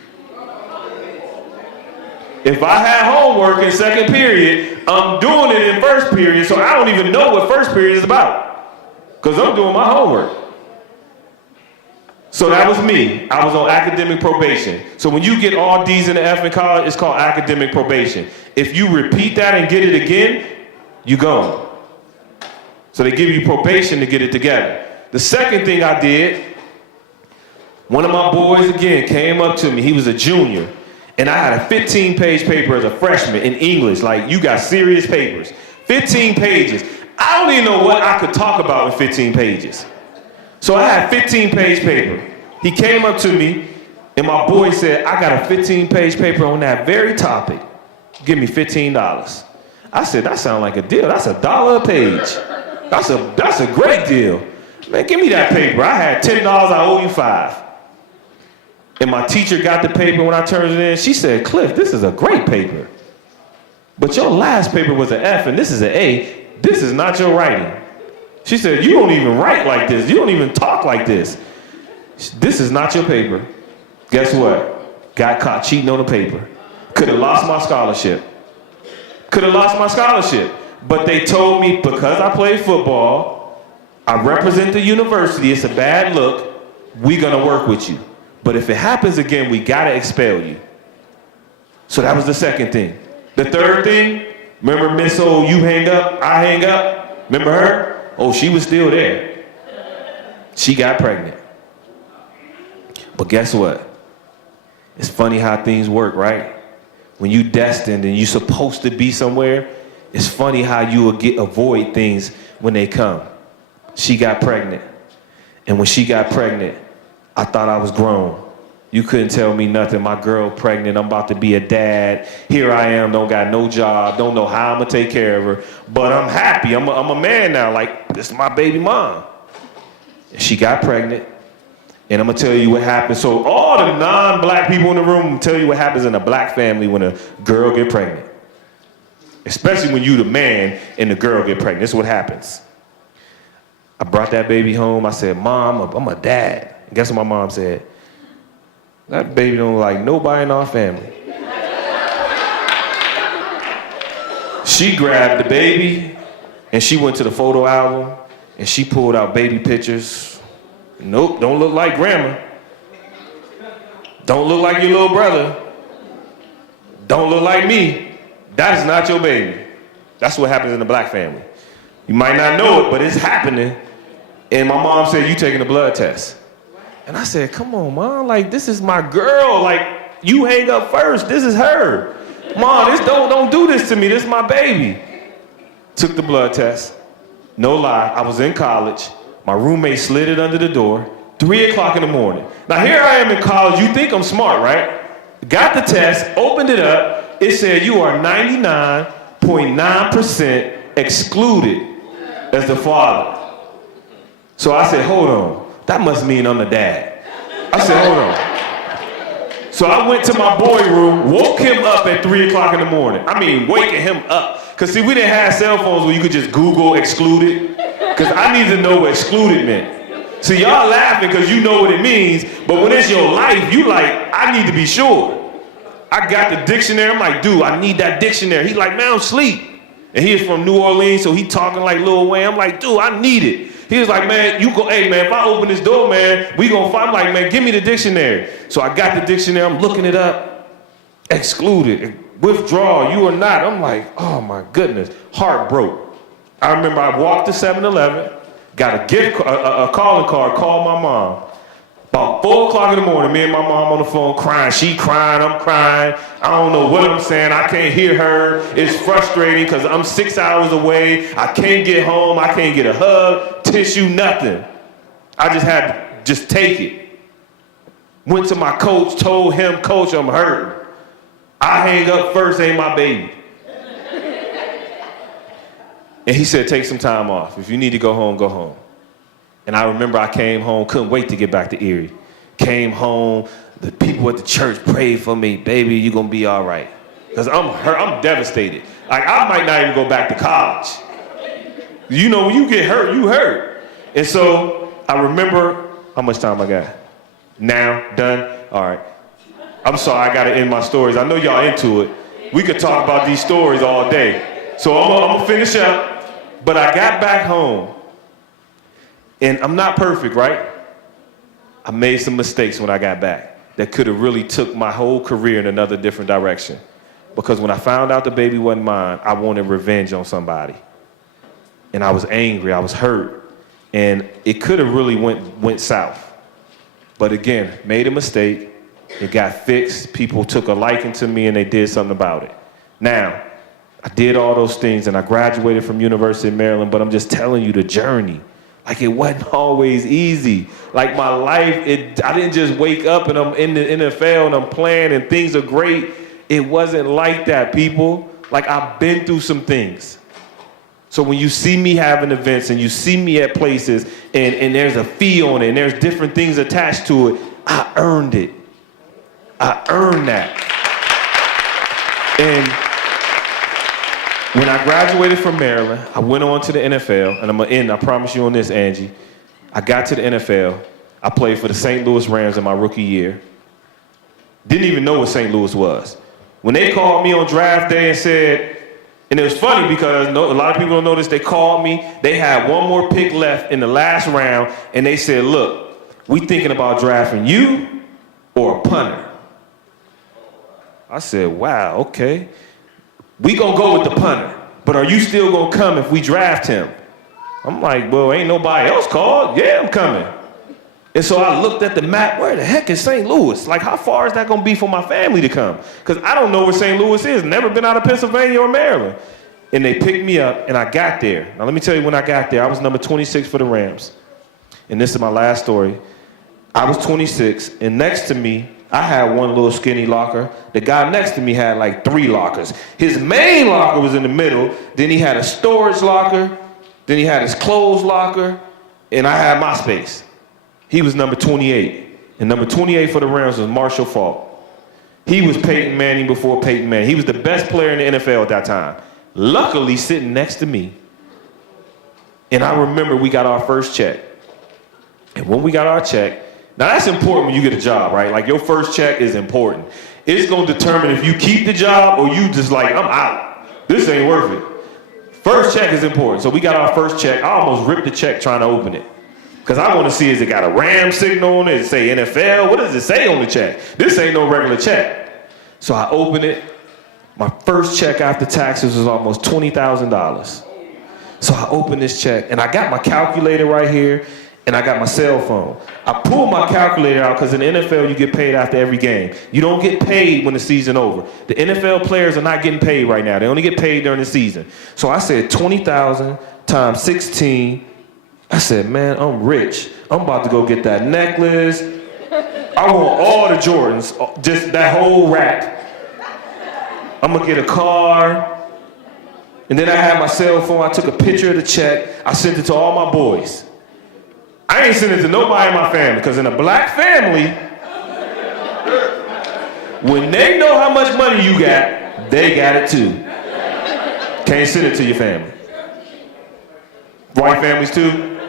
If I had homework in second period, I'm doing it in first period, so I don't even know what first period is about, because I'm doing my homework. So that was me. I was on academic probation. So when you get all D's and an F in college, it's called academic probation. If you repeat that and get it again, you gone. So they give you probation to get it together. The second thing I did, one of my boys again came up to me. He was a junior. And I had a 15-page paper as a freshman in English. Like, you got serious papers. 15 pages. I don't even know what I could talk about in 15 pages. So I had 15-page paper. He came up to me, and my boy said, I got a 15-page paper on that very topic. Give me $15. I said, that sounds like a deal. That's $1 a page. That's a great deal. Man, give me that paper. I had $10, I owe you $5. And my teacher got the paper when I turned it in. She said, Cliff, this is a great paper. But your last paper was an F and this is an A. This is not your writing. She said, you don't even write like this. You don't even talk like this. This is not your paper. Guess what? Got caught cheating on the paper. Could have lost my scholarship. Could have lost my scholarship. But they told me because I played football, I represent the university, it's a bad look, we're gonna work with you. But if it happens again, we gotta expel you. So that was the second thing. The third thing, remember Miss O, you hang up, I hang up? Remember her? Oh, she was still there. She got pregnant. But guess what? It's funny how things work, right? When you destined and you're supposed to be somewhere, it's funny how you will avoid things when they come. She got pregnant. And when she got pregnant, I thought I was grown. You couldn't tell me nothing. My girl pregnant, I'm about to be a dad. Here I am, don't got no job, don't know how I'm gonna take care of her. But I'm happy, I'm a man now, like, this is my baby mom. And she got pregnant, and I'm gonna tell you what happened. So all the non-black people in the room tell you what happens in a black family when a girl get pregnant. Especially when you the man and the girl get pregnant. This is what happens. I brought that baby home, I said, Mom, I'm a dad. And guess what my mom said? That baby don't like nobody in our family. She grabbed the baby and she went to the photo album and she pulled out baby pictures. Nope, don't look like grandma. Don't look like your little brother. Don't look like me. That is not your baby. That's what happens in a black family. You might not know it, but it's happening. And my mom said, you taking a blood test. And I said, come on, Mom, like, this is my girl. Like, you hang up first. This is her. Mom, don't do this to me. This is my baby. Took the blood test. No lie, I was in college. My roommate slid it under the door. 3 o'clock in the morning. Now, here I am in college. You think I'm smart, right? Got the test, opened it up. It said you are 99.9% excluded as the father. So I said, hold on. That must mean I'm the dad. I said, hold on. So I went to my boy room, woke him up at 3 o'clock in the morning. I mean, waking him up. Because see, we didn't have cell phones where you could just Google excluded. Because I need to know what excluded meant. See, y'all laughing because you know what it means, but when it's your life, you like, I need to be sure. I got the dictionary. I'm like, dude, I need that dictionary. He's like, man, I'm asleep. And he is from New Orleans, so he talking like Lil Wayne. I'm like, dude, I need it. He was like, man, you go, hey, man, if I open this door, man, we gonna find. I'm like, man, give me the dictionary. So I got the dictionary. I'm looking it up. Excluded, withdrawal, you are not. I'm like, oh my goodness, heart broke. I remember I walked to 7-Eleven, got a calling card, called my mom. About 4 o'clock in the morning, me and my mom on the phone crying. She crying, I'm crying. I don't know what I'm saying. I can't hear her. It's frustrating because I'm 6 hours away. I can't get home. I can't get a hug, tissue, nothing. I just had to just take it. Went to my coach, told him, Coach, I'm hurt. I hang up first, ain't my baby. And he said, take some time off. If you need to go home, go home. And I remember I came home, couldn't wait to get back to Erie. Came home, the people at the church prayed for me. Baby, you're gonna be all right. Because I'm hurt, I'm devastated. Like, I might not even go back to college. You know, when you get hurt, you hurt. And so I remember, how much time I got? Now, done? All right. I'm sorry, I gotta end my stories. I know y'all into it. We could talk about these stories all day. So I'm gonna finish up, but I got back home, and I'm not perfect, right? I made some mistakes when I got back that could have really took my whole career in another different direction. Because when I found out the baby wasn't mine, I wanted revenge on somebody. And I was angry, I was hurt, and it could have really went south. But again, made a mistake, it got fixed, people took a liking to me and they did something about it. Now, I did all those things and I graduated from University of Maryland, but I'm just telling you the journey. Like, it wasn't always easy. Like, my life, I didn't just wake up and I'm in the NFL and I'm playing and things are great. It wasn't like that, people. Like, I've been through some things. So when you see me having events and you see me at places and there's a fee on it and there's different things attached to it, I earned it. I earned that. And when I graduated from Maryland, I went on to the NFL, and I'm gonna end, I promise you on this, Angie. I got to the NFL. I played for the St. Louis Rams in my rookie year. Didn't even know what St. Louis was. When they called me on draft day and said, and it was funny because a lot of people don't know this, they called me, they had one more pick left in the last round, and they said, look, we thinking about drafting you or a punter. I said, wow, okay. We gonna go with the punter, but are you still gonna come if we draft him? I'm like, well, ain't nobody else called. Yeah, I'm coming. And so I looked at the map, where the heck is St. Louis? Like, how far is that gonna be for my family to come? Because I don't know where St. Louis is, never been out of Pennsylvania or Maryland. And they picked me up and I got there. Now let me tell you, when I got there, I was number 26 for the Rams. And this is my last story. I was 26, and next to me, I had one little skinny locker. The guy next to me had like 3 lockers. His main locker was in the middle. Then he had a storage locker. Then he had his clothes locker. And I had my space. He was number 28. And number 28 for the Rams was Marshall Faulk. He was Peyton Manning before Peyton Manning. He was the best player in the NFL at that time. Luckily, sitting next to me. And I remember we got our first check. And when we got our check, now that's important when you get a job, right? Like, your first check is important. It's gonna determine if you keep the job or you just like, I'm out. This ain't worth it. First check is important. So we got our first check. I almost ripped the check trying to open it. Because I want to see, is it got a Ram signal on it? Does it say NFL? What does it say on the check? This ain't no regular check. So I opened it. My first check after taxes was almost $20,000. So I opened this check and I got my calculator right here. And I got my cell phone. I pulled my calculator out because in the NFL, you get paid after every game. You don't get paid when the season over. The NFL players are not getting paid right now. They only get paid during the season. So I said 20,000 times 16. I said, man, I'm rich. I'm about to go get that necklace. I want all the Jordans, just that whole rack. I'm gonna get a car. And then I had my cell phone. I took a picture of the check. I sent it to all my boys. I ain't sending it to nobody in my family, because in a black family, when they know how much money you got, they got it too. Can't send it to your family. White families too?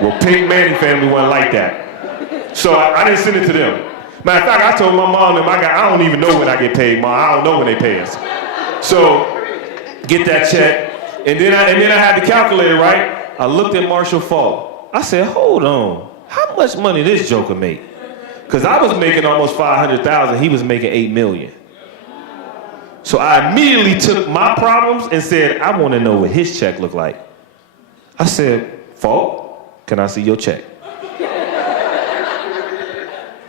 Well, Peyton Manning family wasn't like that. So I didn't send it to them. Matter of fact, I told my mom and my guy, I don't even know when I get paid, Mom. I don't know when they pay us. So get that check. And then I had the calculator, right? I looked at Marshall Faulk. I said, hold on, how much money this joker make? Because I was making almost $500,000, he was making $8 million. So I immediately took my problems and said, I want to know what his check looked like. I said, Faulk, can I see your check?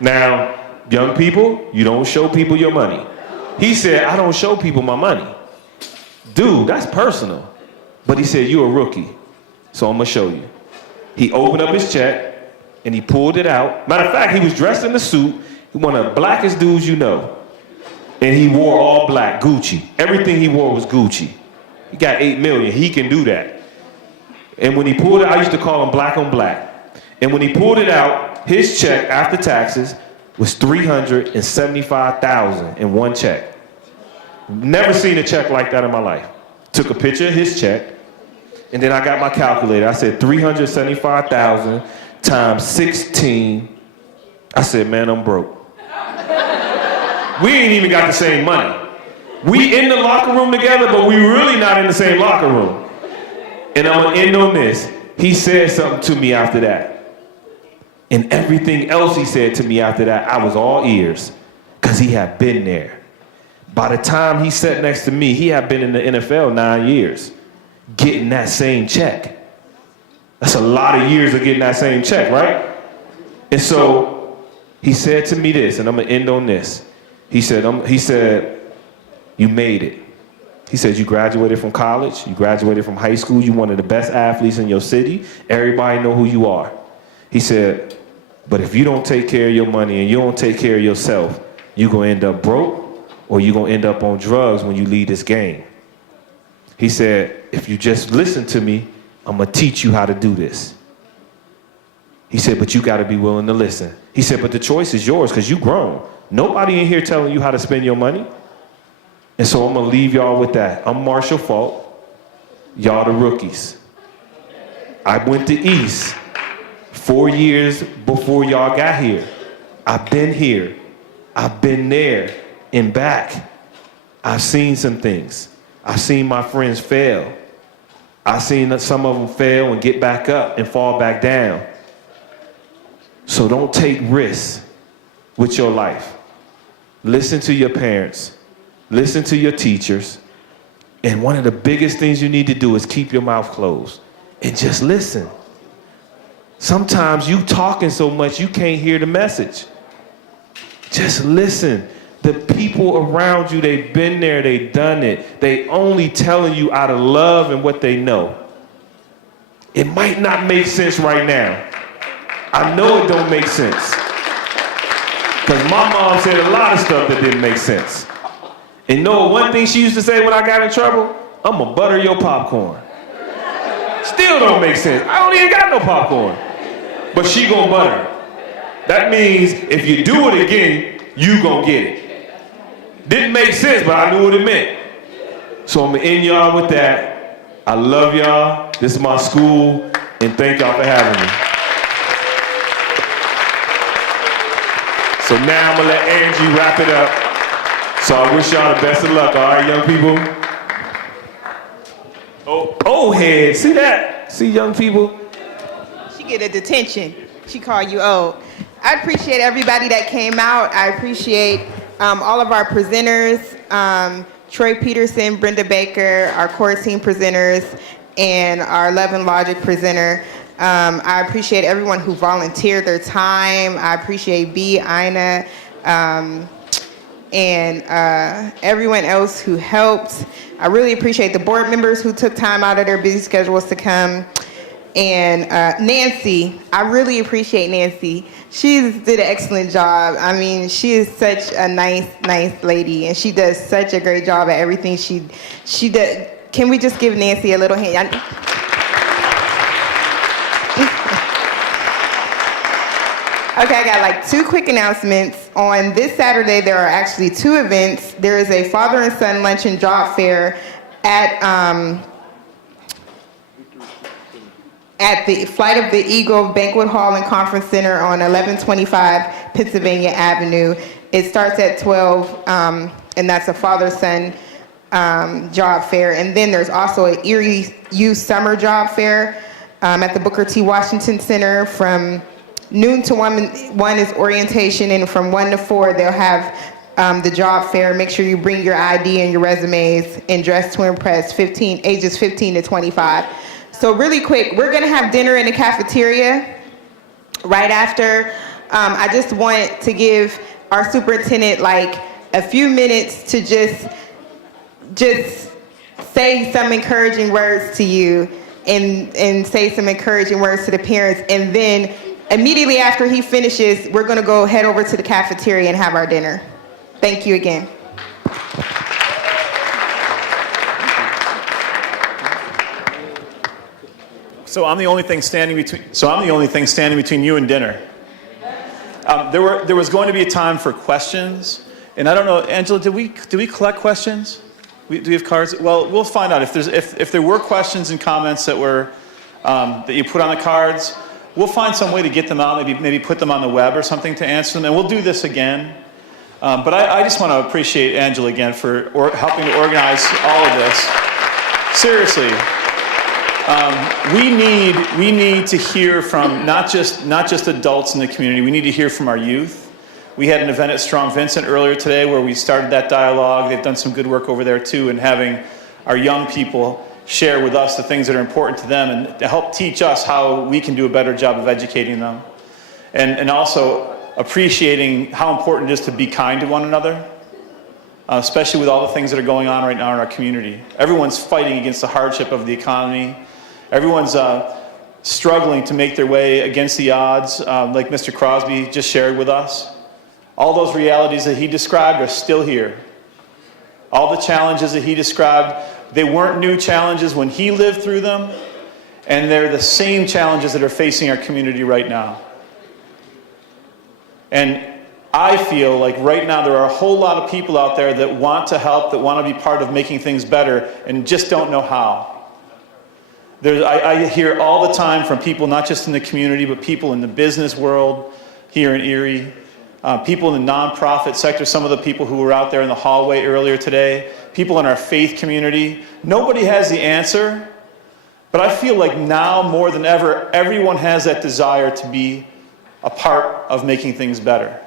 Now, young people, you don't show people your money. He said, I don't show people my money. Dude, that's personal. But he said, you're a rookie, so I'm going to show you. He opened up his check, and he pulled it out. Matter of fact, he was dressed in a suit. He one of the blackest dudes you know. And he wore all black, Gucci. Everything he wore was Gucci. He got $8 million. He can do that. And when he pulled it, I used to call him black on black. And when he pulled it out, his check after taxes was $375,000 in one check. Never seen a check like that in my life. Took a picture of his check, and then I got my calculator. I said 375,000 times 16. I said, man, I'm broke. We ain't even got the same money. We in the locker room together, but we really not in the same locker room. And I'm gonna end on this. He said something to me after that. And everything else he said to me after that, I was all ears, because he had been there. By the time he sat next to me, he had been in the NFL 9 years, getting that same check. That's a lot of years of getting that same check, right? And so he said to me this, and I'm gonna end on this. He said, you made it. He said, you graduated from college, you graduated from high school, you one of the best athletes in your city, everybody know who you are. He said, but if you don't take care of your money and you don't take care of yourself, you're gonna end up broke or you're gonna end up on drugs when you leave this game. He said, if you just listen to me, I'm gonna teach you how to do this. He said, but you gotta be willing to listen. He said, but the choice is yours because you grown. Nobody in here telling you how to spend your money. And so I'm gonna leave y'all with that. I'm Marshall Falk, y'all the rookies. I went to East 4 years before y'all got here. I've been here, I've been there and back. I've seen some things. I've seen my friends fail. I've seen that some of them fail and get back up and fall back down. So don't take risks with your life. Listen to your parents. Listen to your teachers. And one of the biggest things you need to do is keep your mouth closed and just listen. Sometimes you talking so much you can't hear the message. Just listen. The people around you, they've been there, they've done it. They only telling you out of love and what they know. It might not make sense right now. I know it don't make sense. Because my mom said a lot of stuff that didn't make sense. And know one thing she used to say when I got in trouble? I'm gonna butter your popcorn. Still don't make sense. I don't even got no popcorn. But she gonna butter. That means if you do it again, you gonna get it. Didn't make sense, but I knew what it meant. So I'm gonna end y'all with that. I love y'all. This is my school, and thank y'all for having me. So now I'm gonna let Angie wrap it up. So I wish y'all the best of luck, all right, young people? Oh, old head, see that? See young people? She get a detention. She call you old. I appreciate everybody that came out. I appreciate all of our presenters, Troy Peterson, Brenda Baker, our core team presenters, and our Love and Logic presenter. I appreciate everyone who volunteered their time. I appreciate B, Ina, and everyone else who helped. I really appreciate the board members who took time out of their busy schedules to come. And Nancy, I really appreciate Nancy. She did an excellent job. I mean, she is such a nice lady, and she does such a great job at everything she does. Can we just give Nancy a little hand? Okay, I got like 2 quick announcements. On this Saturday, there are actually 2 events. There is a father and son lunch and job fair at the Flight of the Eagle Banquet Hall and Conference Center on 1125 Pennsylvania Avenue. It starts at 12, and that's a father-son job fair. And then there's also an Erie Youth Summer Job Fair at the Booker T. Washington Center from noon to 1 is orientation, and from 1 to 4 they'll have the job fair. Make sure you bring your ID and your resumes and dress to impress, ages 15 to 25. So really quick, we're gonna have dinner in the cafeteria right after. I just want to give our superintendent like a few minutes to just say some encouraging words to you and say some encouraging words to the parents, and then immediately after he finishes, we're gonna go head over to the cafeteria and have our dinner. Thank you again. So I'm the only thing standing between you and dinner. There was going to be a time for questions, and I don't know, Angela, did we collect questions? Do we have cards? Well, we'll find out if there were questions and comments that were that you put on the cards. We'll find some way to get them out. Maybe put them on the web or something to answer them, and we'll do this again. But I just want to appreciate Angela again for helping to organize all of this. Seriously, we need to hear from not just adults in the community. We need to hear from our youth. We had an event at Strong Vincent earlier today where we started that dialogue. They've done some good work over there too, and having our young people share with us the things that are important to them and to help teach us how we can do a better job of educating them. And also appreciating how important it is to be kind to one another, especially with all the things that are going on right now in our community. Everyone's fighting against the hardship of the economy. Everyone's struggling to make their way against the odds, like Mr. Crosby just shared with us. All those realities that he described are still here. All the challenges that he described, they weren't new challenges when he lived through them, and they're the same challenges that are facing our community right now. And I feel like right now there are a whole lot of people out there that want to help, that want to be part of making things better, and just don't know how. I hear all the time from people, not just in the community, but people in the business world here in Erie, people in the nonprofit sector, some of the people who were out there in the hallway earlier today, people in our faith community. Nobody has the answer, but I feel like now more than ever, everyone has that desire to be a part of making things better.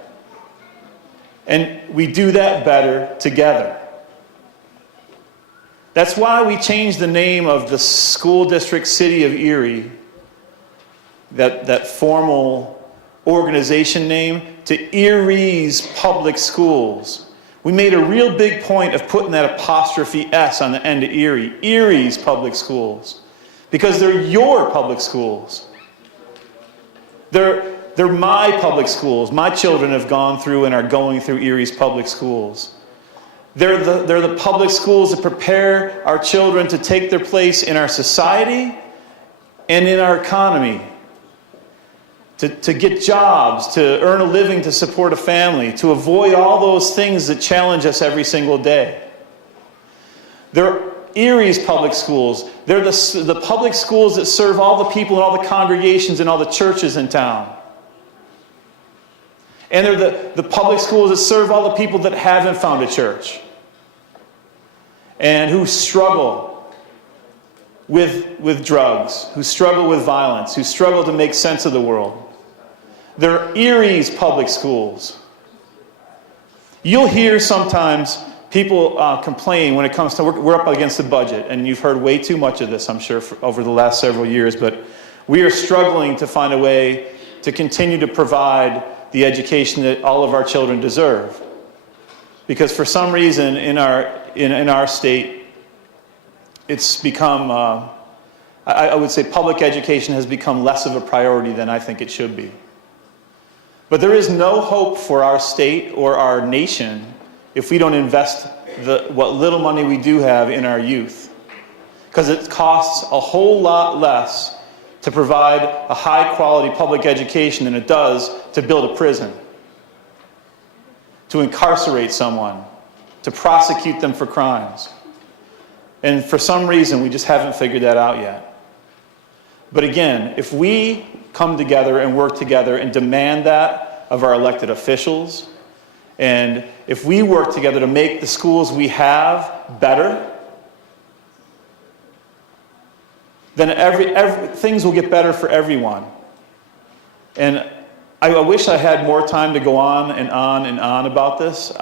And we do that better together. That's why we changed the name of the school district City of Erie, that formal organization name, to Erie's Public Schools. We made a real big point of putting that apostrophe S on the end of Erie, Erie's Public Schools, because they're your public schools. They're my public schools. My children have gone through and are going through Erie's public schools. They're the public schools that prepare our children to take their place in our society and in our economy, to get jobs, to earn a living, to support a family, to avoid all those things that challenge us every single day. They're Erie's public schools. They're the public schools that serve all the people and all the congregations and all the churches in town. And they're the public schools that serve all the people that haven't found a church and who struggle with drugs, who struggle with violence, who struggle to make sense of the world. They're Erie's public schools. You'll hear sometimes people complain when it comes to, we're up against the budget, and you've heard way too much of this, I'm sure, over the last several years, but we are struggling to find a way to continue to provide the education that all of our children deserve. Because for some reason in our state, it's become, I would say public education has become less of a priority than I think it should be. But there is no hope for our state or our nation if we don't invest what little money we do have in our youth. Because it costs a whole lot less to provide a high-quality public education than it does to build a prison, to incarcerate someone, to prosecute them for crimes. And for some reason, we just haven't figured that out yet. But again, if we come together and work together and demand that of our elected officials, and if we work together to make the schools we have better, then things will get better for everyone. And I wish I had more time to go on and on and on about this.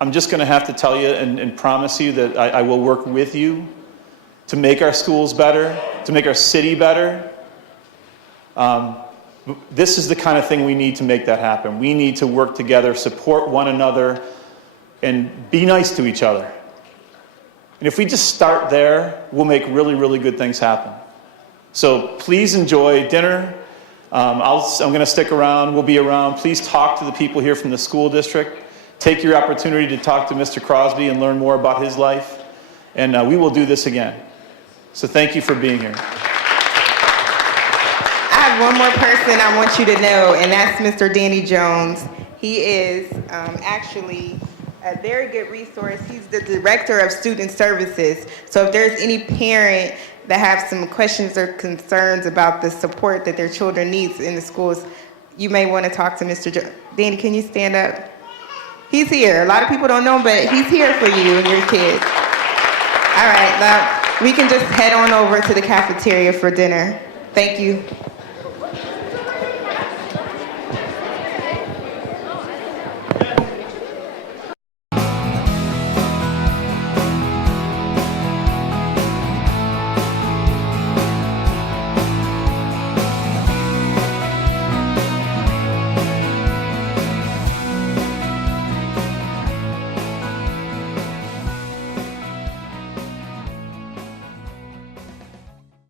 I'm just going to have to tell you and promise you that I will work with you to make our schools better, to make our city better. This is the kind of thing we need to make that happen. We need to work together, support one another, and be nice to each other. And if we just start there, we'll make really, really good things happen. So please enjoy dinner. I'm going to stick around. We'll be around. Please talk to the people here from the school district. Take your opportunity to talk to Mr. Crosby and learn more about his life. And we will do this again. So thank you for being here. I have one more person I want you to know, and that's Mr. Danny Jones. He is actually a very good resource. He's the director of student services. So if there's any parent that have some questions or concerns about the support that their children needs in the schools, you may want to talk to Mr. Danny, can you stand up? He's here. A lot of people don't know him, but he's here for you and your kids. All right, now we can just head on over to the cafeteria for dinner. Thank you.